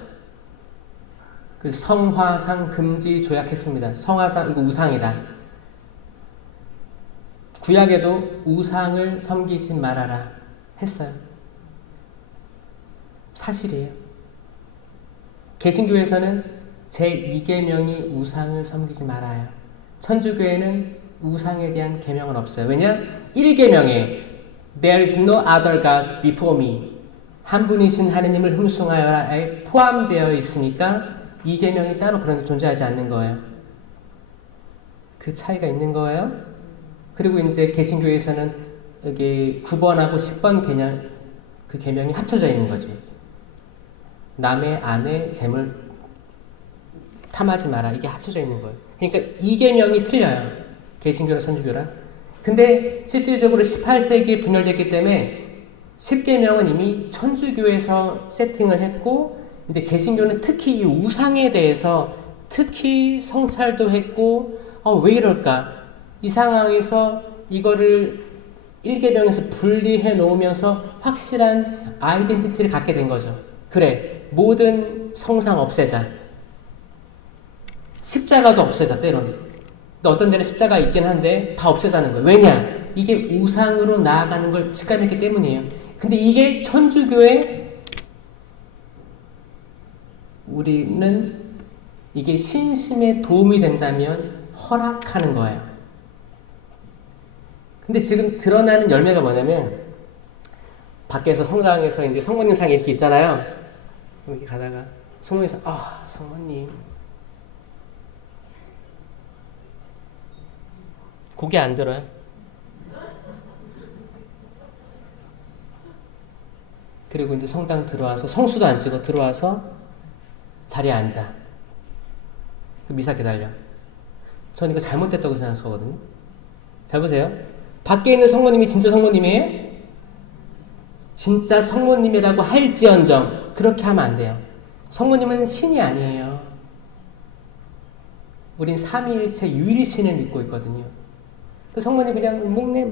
그 성화상 금지 조약했습니다. 성화상 이거 우상이다. 구약에도 우상을 섬기지 말아라 했어요. 사실이에요. 개신교에서는 제2계명이 우상을 섬기지 말아요. 천주교에는 우상에 대한 계명은 없어요. 왜냐? 1계명에 There is no other gods before me. 한 분이신 하느님을 흠숭하여라에 포함되어 있으니까 2계명이 따로 그런 게 존재하지 않는 거예요. 그 차이가 있는 거예요. 그리고 이제 개신교에서는 여기 9번하고 10번 개념, 그 계명이 합쳐져 있는 거지. 남의 아내 재물 탐하지 마라. 이게 합쳐져 있는 거예요. 그러니까 2계명이 틀려요. 개신교랑 천주교랑. 근데 실질적으로 18세기에 분열됐기 때문에 10계명은 이미 천주교에서 세팅을 했고 이제 개신교는 특히 이 우상에 대해서 특히 성찰도 했고 왜 이럴까? 이 상황에서 이거를 1계명에서 분리해 놓으면서 확실한 아이덴티티를 갖게 된 거죠. 그래, 모든 성상 없애자. 십자가도 없애자, 때로는. 근데 어떤 데는 십자가 있긴 한데 다 없애자는 거예요. 왜냐? 이게 우상으로 나아가는 걸 직감했기 때문이에요. 근데 이게 천주교의 우리는 이게 신심에 도움이 된다면 허락하는 거예요. 근데 지금 드러나는 열매가 뭐냐면 밖에서 성당에서 이제 성모님 상이 이렇게 있잖아요. 이렇게 가다가 성모님이 성모님 고개 안 들어요? 그리고 이제 성당 들어와서 성수도 안 찍어 들어와서 자리에 앉아. 미사 기다려. 전 이거 잘못됐다고 생각하거든요. 잘 보세요. 밖에 있는 성모님이 진짜 성모님이에요? 진짜 성모님이라고 할지언정 그렇게 하면 안 돼요. 성모님은 신이 아니에요. 우린 삼위일체 유일신을 믿고 있거든요. 그 성모님 그냥 목내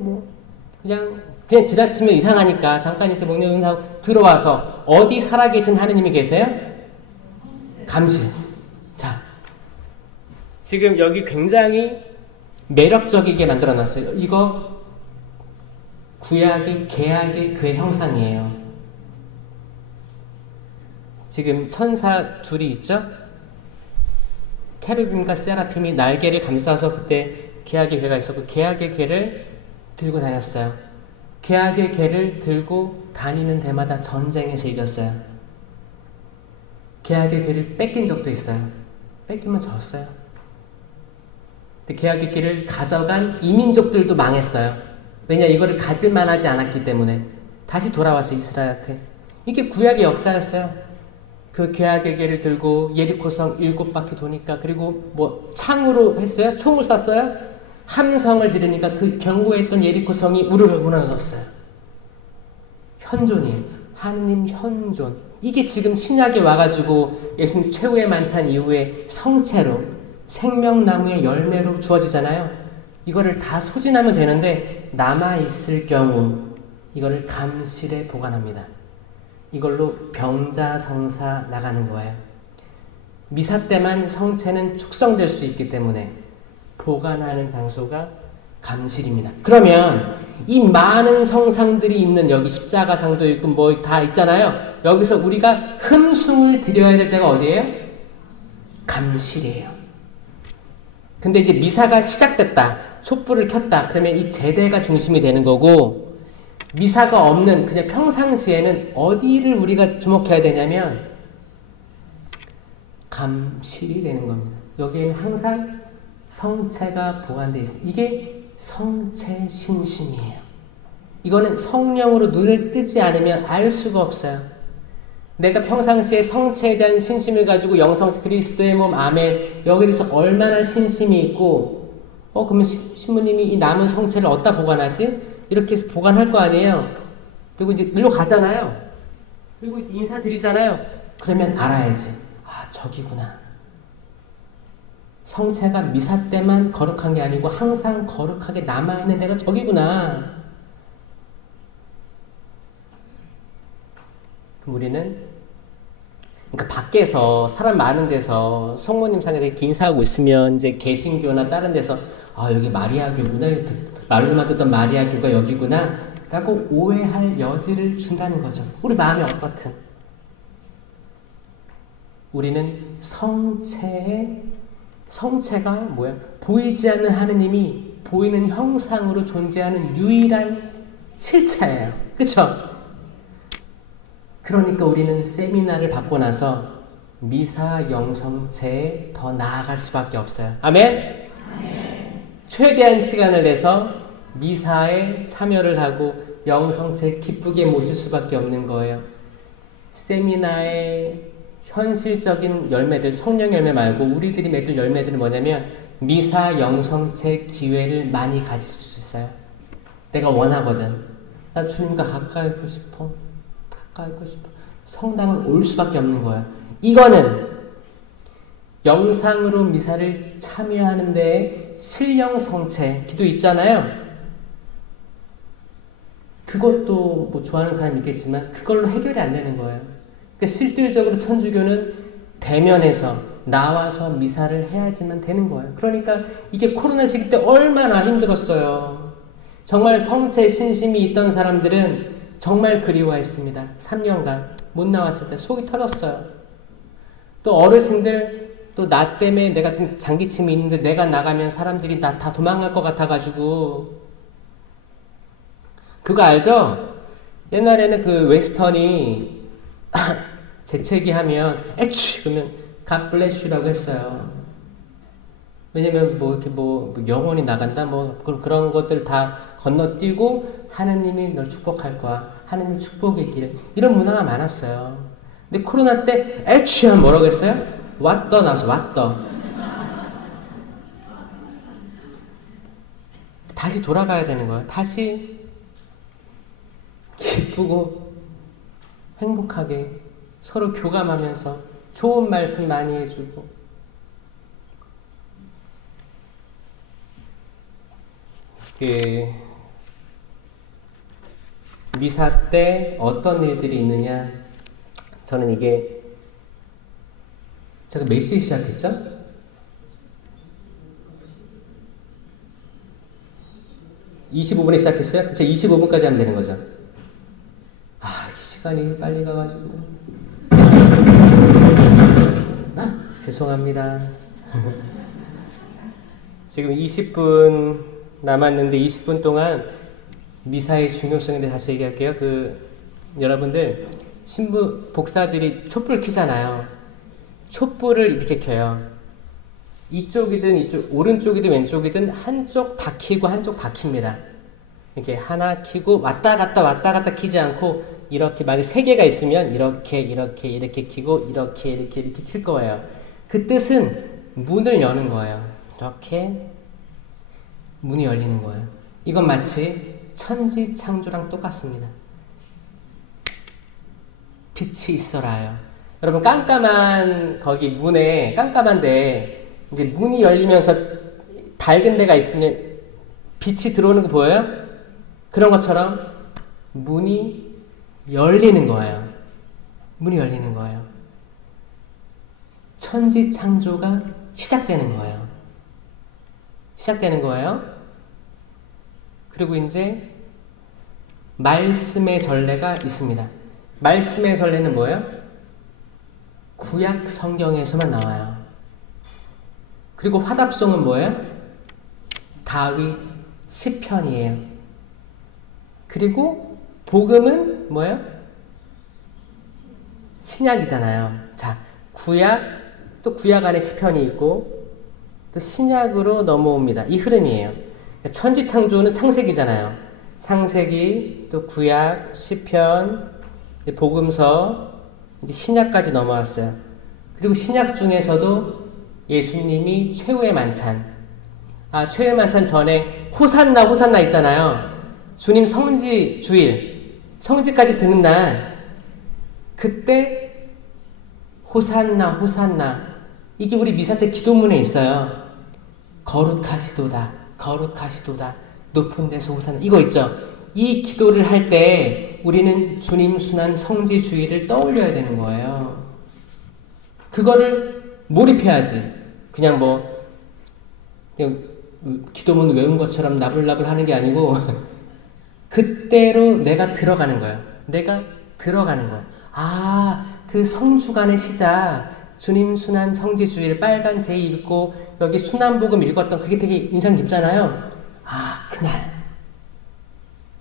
그냥 지나치면 이상하니까 잠깐 이렇게 목내 하고 들어와서 어디 살아계신 하느님이 계세요? 감실. 자, 지금 여기 굉장히 매력적이게 만들어놨어요. 이거 구약의 개약의 그 형상이에요. 지금 천사 둘이 있죠? 케루빔과 세라핌이 날개를 감싸서 그때 개약의 괴가 있었고 개약의 괴를 들고 다녔어요. 개약의 괴를 들고 다니는 데마다 전쟁에서 이겼어요. 개약의 괴를 뺏긴 적도 있어요. 뺏기면 졌어요. 근데 개약의 괴를 가져간 이민족들도 망했어요. 왜냐? 이거를 가질 만하지 않았기 때문에 다시 돌아왔어요. 이스라엘한테. 이게 구약의 역사였어요. 그 개약의 괴를 들고 예리코성 7바퀴 도니까 그리고 뭐 창으로 했어요? 총을 쐈어요? 함성을 지르니까 그 경고했던 예리코성이 우르르 무너졌어요. 현존이에요. 하느님 현존. 이게 지금 신약에 와가지고 예수님 최후의 만찬 이후에 성체로 생명나무의 열매로 주어지잖아요. 이거를 다 소진하면 되는데 남아있을 경우 이거를 감실에 보관합니다. 이걸로 병자성사 나가는 거예요. 미사 때만 성체는 축성될 수 있기 때문에 보관하는 장소가 감실입니다. 그러면 이 많은 성상들이 있는 여기 십자가상도 있고 뭐 다 있잖아요. 여기서 우리가 흠숭을 드려야 될 때가 어디예요? 감실이에요. 근데 이제 미사가 시작됐다. 촛불을 켰다. 그러면 이 제대가 중심이 되는 거고, 미사가 없는 그냥 평상시에는 어디를 우리가 주목해야 되냐면 감실이 되는 겁니다. 여기에는 항상 성체가 보관되어 있습니다. 이게 성체 신심이에요. 이거는 성령으로 눈을 뜨지 않으면 알 수가 없어요. 내가 평상시에 성체에 대한 신심을 가지고 영성체 그리스도의 몸 아멘 여기에 대해서 얼마나 신심이 있고 그러면 신부님이 이 남은 성체를 어디다 보관하지? 이렇게 해서 보관할 거 아니에요. 그리고 이제 일로 가잖아요. 그리고 인사드리잖아요. 그러면 알아야지. 아, 저기구나. 성체가 미사 때만 거룩한 게 아니고 항상 거룩하게 남아있는 데가 저기구나. 그럼 우리는 그러니까 밖에서 사람 많은 데서 성모님 상에 대해 인사하고 있으면 이제 개신교나 다른 데서 아 여기 마리아교구나 말로만 듣던 마리아교가 여기구나 라고 오해할 여지를 준다는 거죠. 우리 마음이 어떻든 우리는 성체가 뭐야? 보이지 않는 하느님이 보이는 형상으로 존재하는 유일한 실체예요. 그쵸? 그러니까 우리는 세미나를 받고 나서 미사 영성체에 더 나아갈 수밖에 없어요. 아멘? 아멘. 최대한 시간을 내서 미사에 참여를 하고 영성체 기쁘게 모실 수밖에 없는 거예요. 세미나의 현실적인 열매들, 성령 열매 말고 우리들이 맺을 열매들은 뭐냐면 미사 영성체 기회를 많이 가질 수 있어요. 내가 원하거든. 나 주님과 가까이 있고 싶어. 있고 싶어. 성당을 올 수밖에 없는 거예요. 이거는 영상으로 미사를 참여하는데 실령성체 기도 있잖아요. 그것도 뭐 좋아하는 사람이 있겠지만 그걸로 해결이 안 되는 거예요. 그러니까 실질적으로 천주교는 대면에서 나와서 미사를 해야지만 되는 거예요. 그러니까 이게 코로나 시기 때 얼마나 힘들었어요. 정말 성체 신심이 있던 사람들은 정말 그리워했습니다. 3년간 못 나왔을 때 속이 터졌어요. 또 어르신들 또 나 때문에 내가 지금 장기침이 있는데 내가 나가면 사람들이 나 다 도망갈 것 같아가지고 그거 알죠? 옛날에는 그 웨스턴이 재채기 하면 에취 그러면 God bless you라고 했어요. 왜냐면 뭐 이렇게 뭐 영혼이 나간다 뭐 그런 것들 다 건너뛰고 하느님이 널 축복할 거야. 하느님 축복의 길 이런 문화가 많았어요. 근데 코로나 때 에취 하면 뭐라고 했어요? 왔더 나서 왔더. 다시 돌아가야 되는 거예요. 다시 기쁘고 행복하게 서로 교감하면서 좋은 말씀 많이 해주고 미사 때 어떤 일들이 있느냐 저는 이게 제가 몇 시에 시작했죠? 25분에 시작했어요? 제가 25분까지 하면 되는 거죠? 시간이 빨리 가가지고 죄송합니다. 지금 20분 남았는데 20분 동안 미사의 중요성에 대해서 다시 얘기할게요. 여러분들 신부 복사들이 촛불 켜잖아요. 촛불을 이렇게 켜요. 이쪽이든 오른쪽이든 왼쪽이든 한쪽 다 켜고 한쪽 다 켭니다. 이렇게 하나 켜고 왔다 갔다 켜지 않고 이렇게 만약에 3개가 있으면 이렇게 켜고 이렇게 킬 거예요. 그 뜻은 문을 여는 거예요. 이렇게 문이 열리는 거예요. 이건 마치 천지 창조랑 똑같습니다. 빛이 있어라요. 여러분 깜깜한 거기 문에 깜깜한데 이제 문이 열리면서 밝은 데가 있으면 빛이 들어오는 거 보여요? 그런 것처럼 문이 열리는 거예요. 문이 열리는 거예요. 천지 창조가 시작되는 거예요. 시작되는 거예요. 그리고 이제 말씀의 전례가 있습니다. 말씀의 전례는 뭐예요? 구약 성경에서만 나와요. 그리고 화답송은 뭐예요? 다윗 시편이에요. 그리고 복음은 뭐예요? 신약이잖아요. 자, 구약, 또 구약 안에 시편이 있고 또 신약으로 넘어옵니다. 이 흐름이에요. 천지창조는 창세기잖아요. 창세기, 또 구약, 시편, 복음서, 이제 신약까지 넘어왔어요. 그리고 신약 중에서도 예수님이 최후의 만찬. 최후의 만찬 전에 호산나 호산나 있잖아요. 주님 성지 주일, 성지까지 드는 날, 그때 호산나 호산나, 이게 우리 미사 때 기도문에 있어요. 거룩하시도다, 거룩하시도다, 높은 데서 호산나, 이거 있죠. 이 기도를 할 때 우리는 주님 순환 성지 주일을 떠올려야 되는 거예요. 그거를 몰입해야지. 그냥 기도문 외운 것처럼 나불나불 하는 게 아니고 그때로 내가 들어가는 거예요. 내가 들어가는 거예요. 그 성주간의 시작, 주님 순환 성지주일 빨간 제이 입고 여기 순환복음 읽었던 그게 되게 인상 깊잖아요. 그날.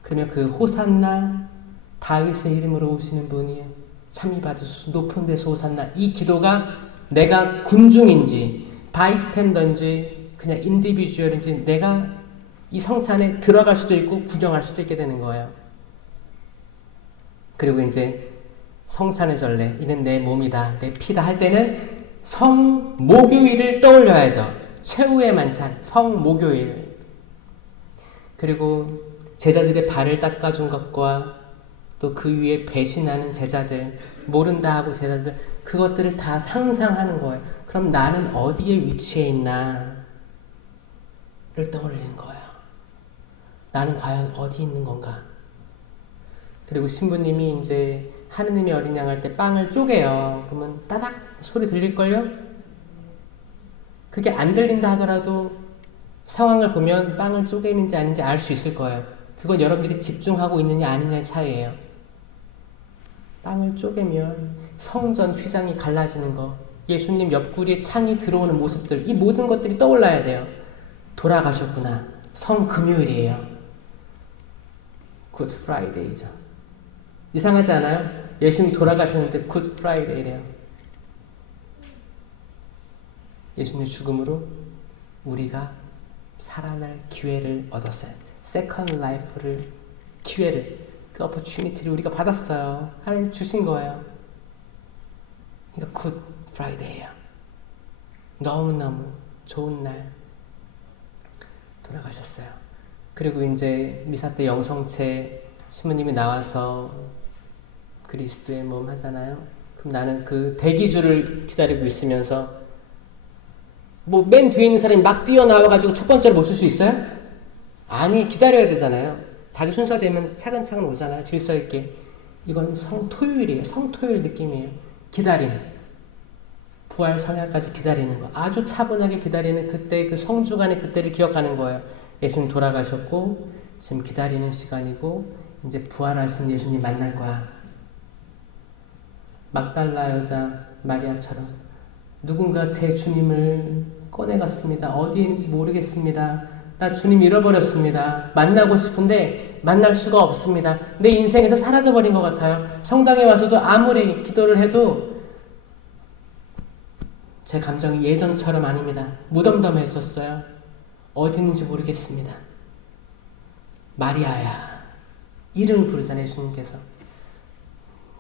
그러면 그 호산나 다윗의 이름으로 오시는 분이요 참이 받으소 높은 데서 호산나, 이 기도가 내가 군중인지 바이스탠더인지 그냥 인디비주얼인지 내가 이 성찬에 들어갈 수도 있고 구경할 수도 있게 되는 거예요. 그리고 이제 성찬의 전례, 이는 내 몸이다, 내 피다 할 때는 성목요일을 떠올려야죠. 최후의 만찬, 성목요일. 그리고 제자들의 발을 닦아준 것과 또 그 위에 배신하는 제자들, 모른다 하고 제자들, 그것들을 다 상상하는 거예요. 그럼 나는 어디에 위치해 있나를 떠올리는 거예요. 나는 과연 어디 있는 건가? 그리고 신부님이 이제 하느님의 어린 양 할 때 빵을 쪼개요. 그러면 따닥 소리 들릴걸요? 그게 안 들린다 하더라도 상황을 보면 빵을 쪼개는지 아닌지 알 수 있을 거예요. 그건 여러분들이 집중하고 있느냐 아니냐의 차이예요. 빵을 쪼개면 성전 휘장이 갈라지는 거, 예수님 옆구리에 창이 들어오는 모습들, 이 모든 것들이 떠올라야 돼요. 돌아가셨구나. 성금요일이에요. 굿 프라이데이죠. 이상하지 않아요? 예수님 돌아가셨는데 굿 프라이데이래요. 예수님의 죽음으로 우리가 살아날 기회를 얻었어요. 세컨드 라이프를, 기회를, 그 opportunity를 우리가 받았어요. 하나님 주신 거예요. 그러니까 굿 프라이데이예요. 너무너무 좋은 날 돌아가셨어요. 그리고 이제 미사 때 영성체 신부님이 나와서 그리스도의 몸 하잖아요. 그럼 나는 그 대기줄을 기다리고 있으면서 맨 뒤에 있는 사람이 막 뛰어나와가지고 첫 번째로 못 줄 수 있어요? 아니, 기다려야 되잖아요. 자기 순서 되면 차근차근 오잖아요. 질서 있게. 이건 성토요일이에요. 성토요일 느낌이에요. 기다림. 부활 성야까지 기다리는 거. 아주 차분하게 기다리는 그때, 그 성주간의 그때를 기억하는 거예요. 예수님 돌아가셨고 지금 기다리는 시간이고 이제 부활하신 예수님 만날 거야. 막달라 여자 마리아처럼 누군가 제 주님을 꺼내갔습니다. 어디에 있는지 모르겠습니다. 나 주님 잃어버렸습니다. 만나고 싶은데 만날 수가 없습니다. 내 인생에서 사라져버린 것 같아요. 성당에 와서도 아무리 기도를 해도 제 감정이 예전처럼 아닙니다. 무덤덤해졌어요. 어디 있는지 모르겠습니다. 마리아야. 이름 부르잖아요. 예수님께서.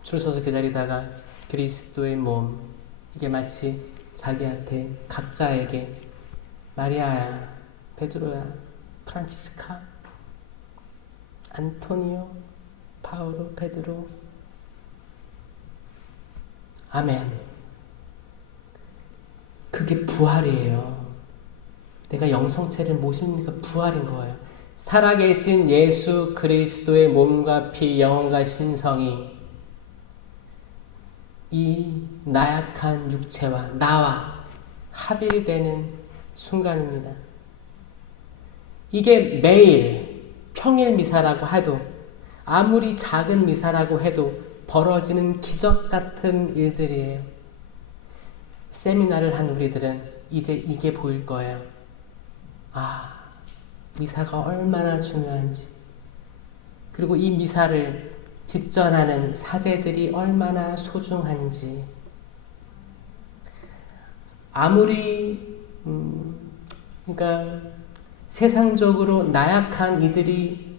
줄 서서 기다리다가 그리스도의 몸, 이게 마치 자기한테, 각자에게 마리아야, 베드로야, 프란치스카, 안토니오, 파우로, 베드로, 아멘. 그게 부활이에요. 내가 영성체를 모십니까? 부활인 거예요. 살아계신 예수 그리스도의 몸과 피, 영혼과 신성이 이 나약한 육체와 나와 합일되는 순간입니다. 이게 매일 평일 미사라고 해도, 아무리 작은 미사라고 해도 벌어지는 기적 같은 일들이에요. 세미나를 한 우리들은 이제 이게 보일 거예요. 아, 미사가 얼마나 중요한지, 그리고 이 미사를 집전하는 사제들이 얼마나 소중한지. 아무리 그러니까 세상적으로 나약한 이들이,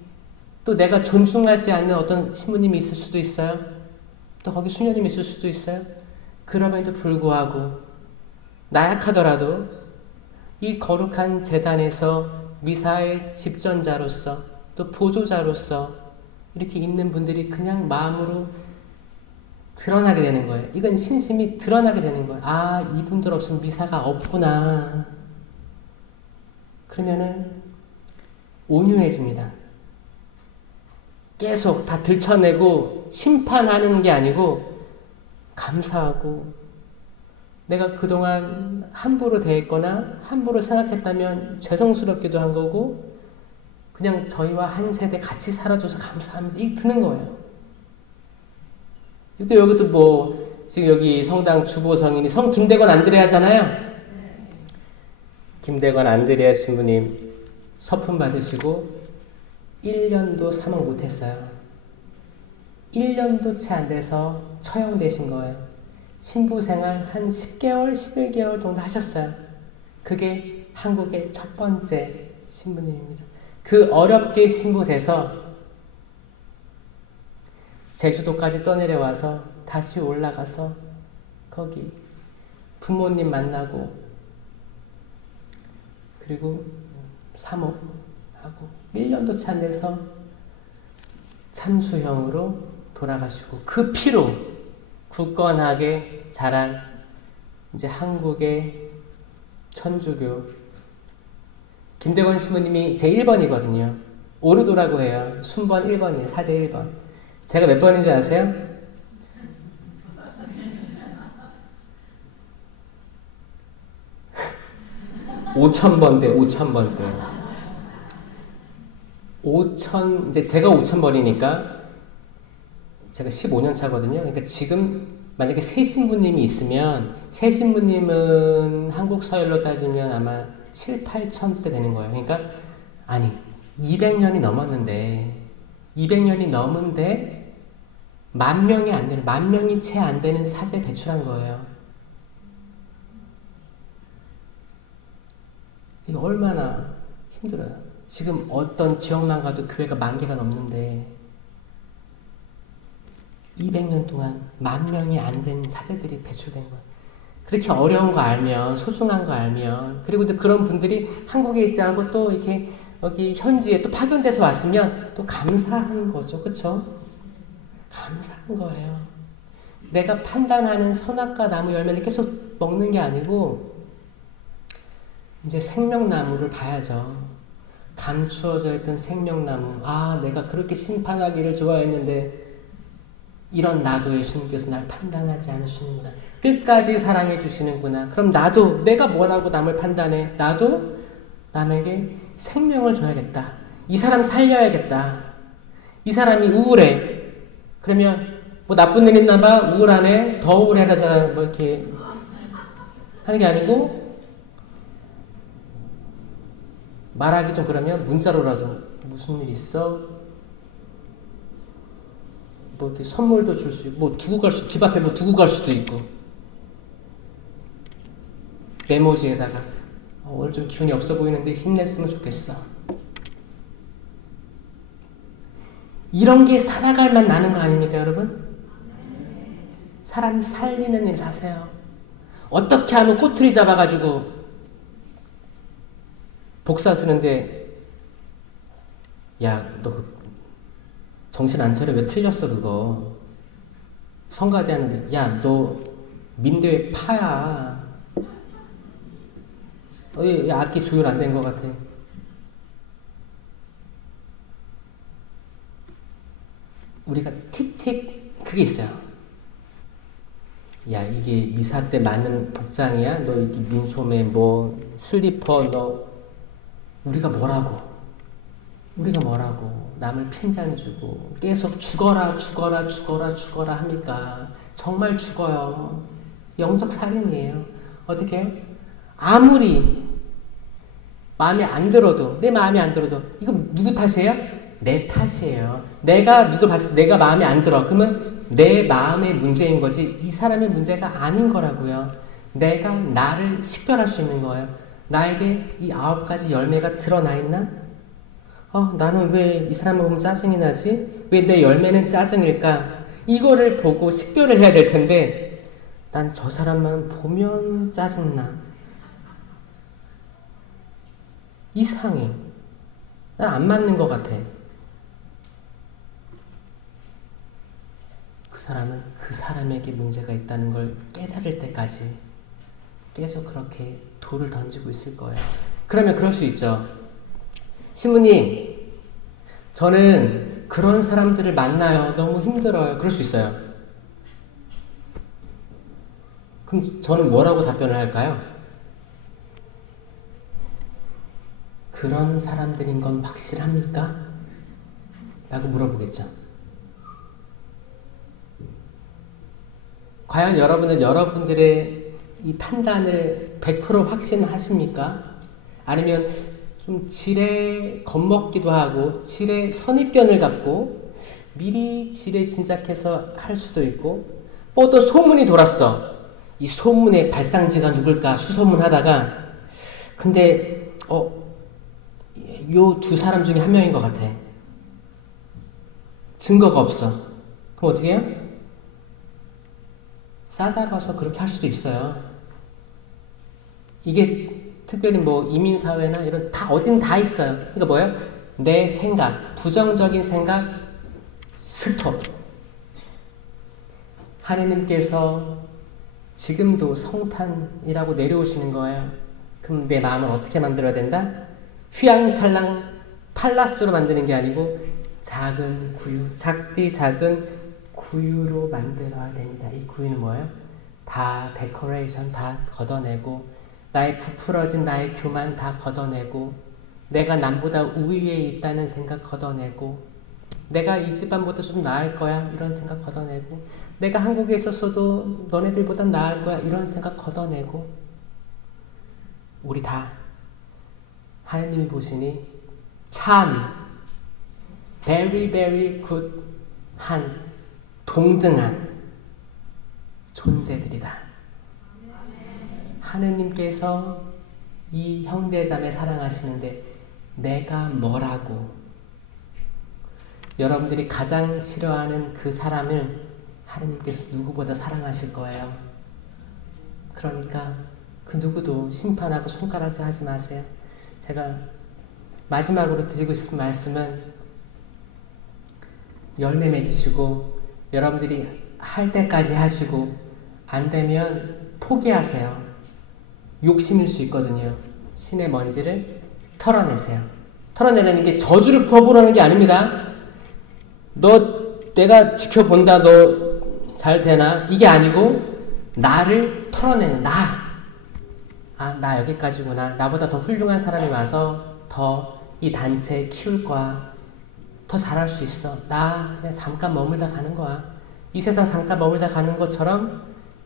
또 내가 존중하지 않는 어떤 신부님이 있을 수도 있어요. 또 거기 수녀님이 있을 수도 있어요. 그럼에도 불구하고 나약하더라도 이 거룩한 제단에서 미사의 집전자로서 또 보조자로서 이렇게 있는 분들이 그냥 마음으로 드러나게 되는 거예요. 이건 신심이 드러나게 되는 거예요. 아, 이분들 없으면 미사가 없구나. 그러면은 온유해집니다. 계속 다 들춰내고 심판하는 게 아니고 감사하고, 내가 그동안 함부로 대했거나 함부로 생각했다면 죄송스럽기도 한 거고, 그냥 저희와 한 세대 같이 살아줘서 감사합니다. 이 드는 거예요. 또 여기도 뭐 지금 여기 성당 주보 성인이 성 김대건 안드레아잖아요. 김대건 안드레아 신부님 서품 받으시고 1년도 사목 못했어요. 1년도 채 안 돼서 처형되신 거예요. 신부 생활 한 10개월, 11개월 정도 하셨어요. 그게 한국의 첫 번째 신부님입니다. 그 어렵게 신부 돼서 제주도까지 떠내려와서 다시 올라가서 거기 부모님 만나고, 그리고 사목하고 1년도 채 안 돼서 참수형으로 돌아가시고, 그 피로 굳건하게 자란 이제 한국의 천주교 김대건 신부님이 제 1번이거든요. 오르도라고 해요. 순번 1번이에요. 사제 1번. 제가 몇 번인지 아세요? (5,000번대) 5,000, 이제 제가 5,000번이니까 제가 15년 차거든요. 그러니까 지금 만약에 새 신부님이 있으면, 새 신부님은 한국 서열로 따지면 아마 7, 8,000대 되는 거예요. 그러니까 아니 200년이 넘었는데 200년이 넘은데 10,000명이 안 되는, 10,000명이 채 안 되는 사제 배출한 거예요. 이거 얼마나 힘들어요. 지금 어떤 지역만 가도 교회가 10,000개가 넘는데 200년 동안 10,000명이 안 된 사제들이 배출된 거예요. 그렇게 어려운 거 알면, 소중한 거 알면, 그리고 또 그런 분들이 한국에 있지 않고 또 이렇게 여기 현지에 또 파견돼서 왔으면 또 감사한 거죠. 그쵸? 감사한 거예요. 내가 판단하는 선악과 나무 열매를 계속 먹는 게 아니고 이제 생명나무를 봐야죠. 감추어져 있던 생명나무. 아, 내가 그렇게 심판하기를 좋아했는데 이런 나도 예수님께서 날 판단하지 않으시는구나. 끝까지 사랑해 주시는구나. 그럼 나도, 내가 뭐라고 남을 판단해? 나도 남에게 생명을 줘야겠다. 이 사람 살려야겠다. 이 사람이 우울해. 그러면 뭐 나쁜 일 있나 봐. 우울하네. 더 우울해라잖아. 뭐 이렇게 하는 게 아니고, 말하기 좀 그러면 문자로라도 무슨 일 있어? 뭐 이렇게 선물도 줄 수 있고, 뭐 두고 갈 수, 집 앞에 뭐 두고 갈 수도 있고, 메모지에다가 오늘 좀 기운이 없어 보이는데 힘냈으면 좋겠어. 이런 게 살아갈 맛 나는 거 아닙니까, 여러분? 사람 살리는 일 하세요. 어떻게 하면 꼬투리 잡아가지고 복사 쓰는데, 야, 너 정신 안 차려? 왜 틀렸어 그거? 성가대 하는데, 야, 너 민대회 파야. 악기 조율 안 된 것 같아. 우리가 틱틱 그게 있어요. 야, 이게 미사 때 맞는 복장이야? 너 이게 민소매 뭐 슬리퍼 너 우리가 뭐라고 남을 핀잔 주고 계속 죽어라 합니까? 정말 죽어요. 영적 살인이에요. 어떻게 해요? 아무리 마음에 안 들어도, 내 마음에 안 들어도, 이거 누구 탓이에요? 내 탓이에요. 내가 누굴 봤을 때 내가 마음에 안 들어. 그러면 내 마음의 문제인 거지, 이 사람의 문제가 아닌 거라고요. 내가 나를 식별할 수 있는 거예요. 나에게 이 9가지 열매가 드러나 있나? 나는 왜 이 사람을 보면 짜증이 나지? 왜 내 열매는 짜증일까? 이거를 보고 식별을 해야 될 텐데, 난 저 사람만 보면 짜증나. 이상해. 난 안 맞는 것 같아. 그 사람은 그 사람에게 문제가 있다는 걸 깨달을 때까지 계속 그렇게 돌을 던지고 있을 거예요. 그러면 그럴 수 있죠. 신부님, 저는 그런 사람들을 만나요. 너무 힘들어요. 그럴 수 있어요. 그럼 저는 뭐라고 답변을 할까요? 그런 사람들인 건 확실합니까? 라고 물어보겠죠. 과연 여러분은 여러분들의 이 판단을 100% 확신하십니까? 아니면 좀 지레 겁먹기도 하고 지레 선입견을 갖고 미리 지레 짐작해서 할 수도 있고, 또 소문이 돌았어. 이 소문의 발상지가 누굴까 수소문하다가, 근데 요 두 사람 중에 한 명인 것 같아. 증거가 없어. 그럼 어떻게 해요? 싸잡아서 그렇게 할 수도 있어요. 이게 특별히 뭐 이민사회나 이런 어딘 다 있어요. 그러니까 뭐예요? 내 생각, 부정적인 생각, 스톱. 하느님께서 지금도 성탄이라고 내려오시는 거예요. 그럼 내 마음을 어떻게 만들어야 된다? 휘황찬란 팔라스로 만드는 게 아니고 작은 구유, 작디 작은 구유로 만들어야 됩니다. 이 구유는 뭐예요? 다 데코레이션 다 걷어내고, 나의 부풀어진 나의 교만 다 걷어내고, 내가 남보다 우위에 있다는 생각 걷어내고, 내가 이 집안보다 좀 나을 거야 이런 생각 걷어내고, 내가 한국에 있었어도 너네들보단 나을 거야 이런 생각 걷어내고, 우리 다 하나님이 보시니 참 very very good 한 동등한 존재들이다. 하느님께서 이 형제자매 사랑하시는데 내가 뭐라고? 여러분들이 가장 싫어하는 그 사람을 하느님께서 누구보다 사랑하실 거예요. 그러니까 그 누구도 심판하고 손가락질 하지 마세요. 제가 마지막으로 드리고 싶은 말씀은, 열매 맺으시고 여러분들이 할 때까지 하시고 안 되면 포기하세요. 욕심일 수 있거든요. 신의 먼지를 털어내세요. 털어내라는 게 저주를 풀어보라는 게 아닙니다. 내가 지켜본다, 너 잘 되나? 이게 아니고 나를 털어내는, 나 여기까지구나. 나보다 더 훌륭한 사람이 와서 더 이 단체 키울 거야. 더 잘할 수 있어. 나 그냥 잠깐 머물다 가는 거야. 이 세상 잠깐 머물다 가는 것처럼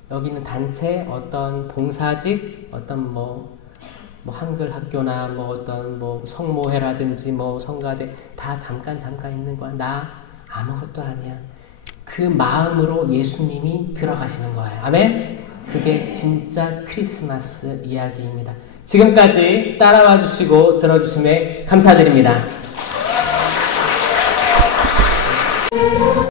여기 있는 단체, 어떤 봉사직, 어떤 뭐 한글 학교나 어떤 성모회라든지 성가대 다 잠깐 있는 거야. 나 아무것도 아니야. 그 마음으로 예수님이 들어가시는 거예요. 아멘? 그게 진짜 크리스마스 이야기입니다. 지금까지 따라와 주시고 들어주심에 감사드립니다.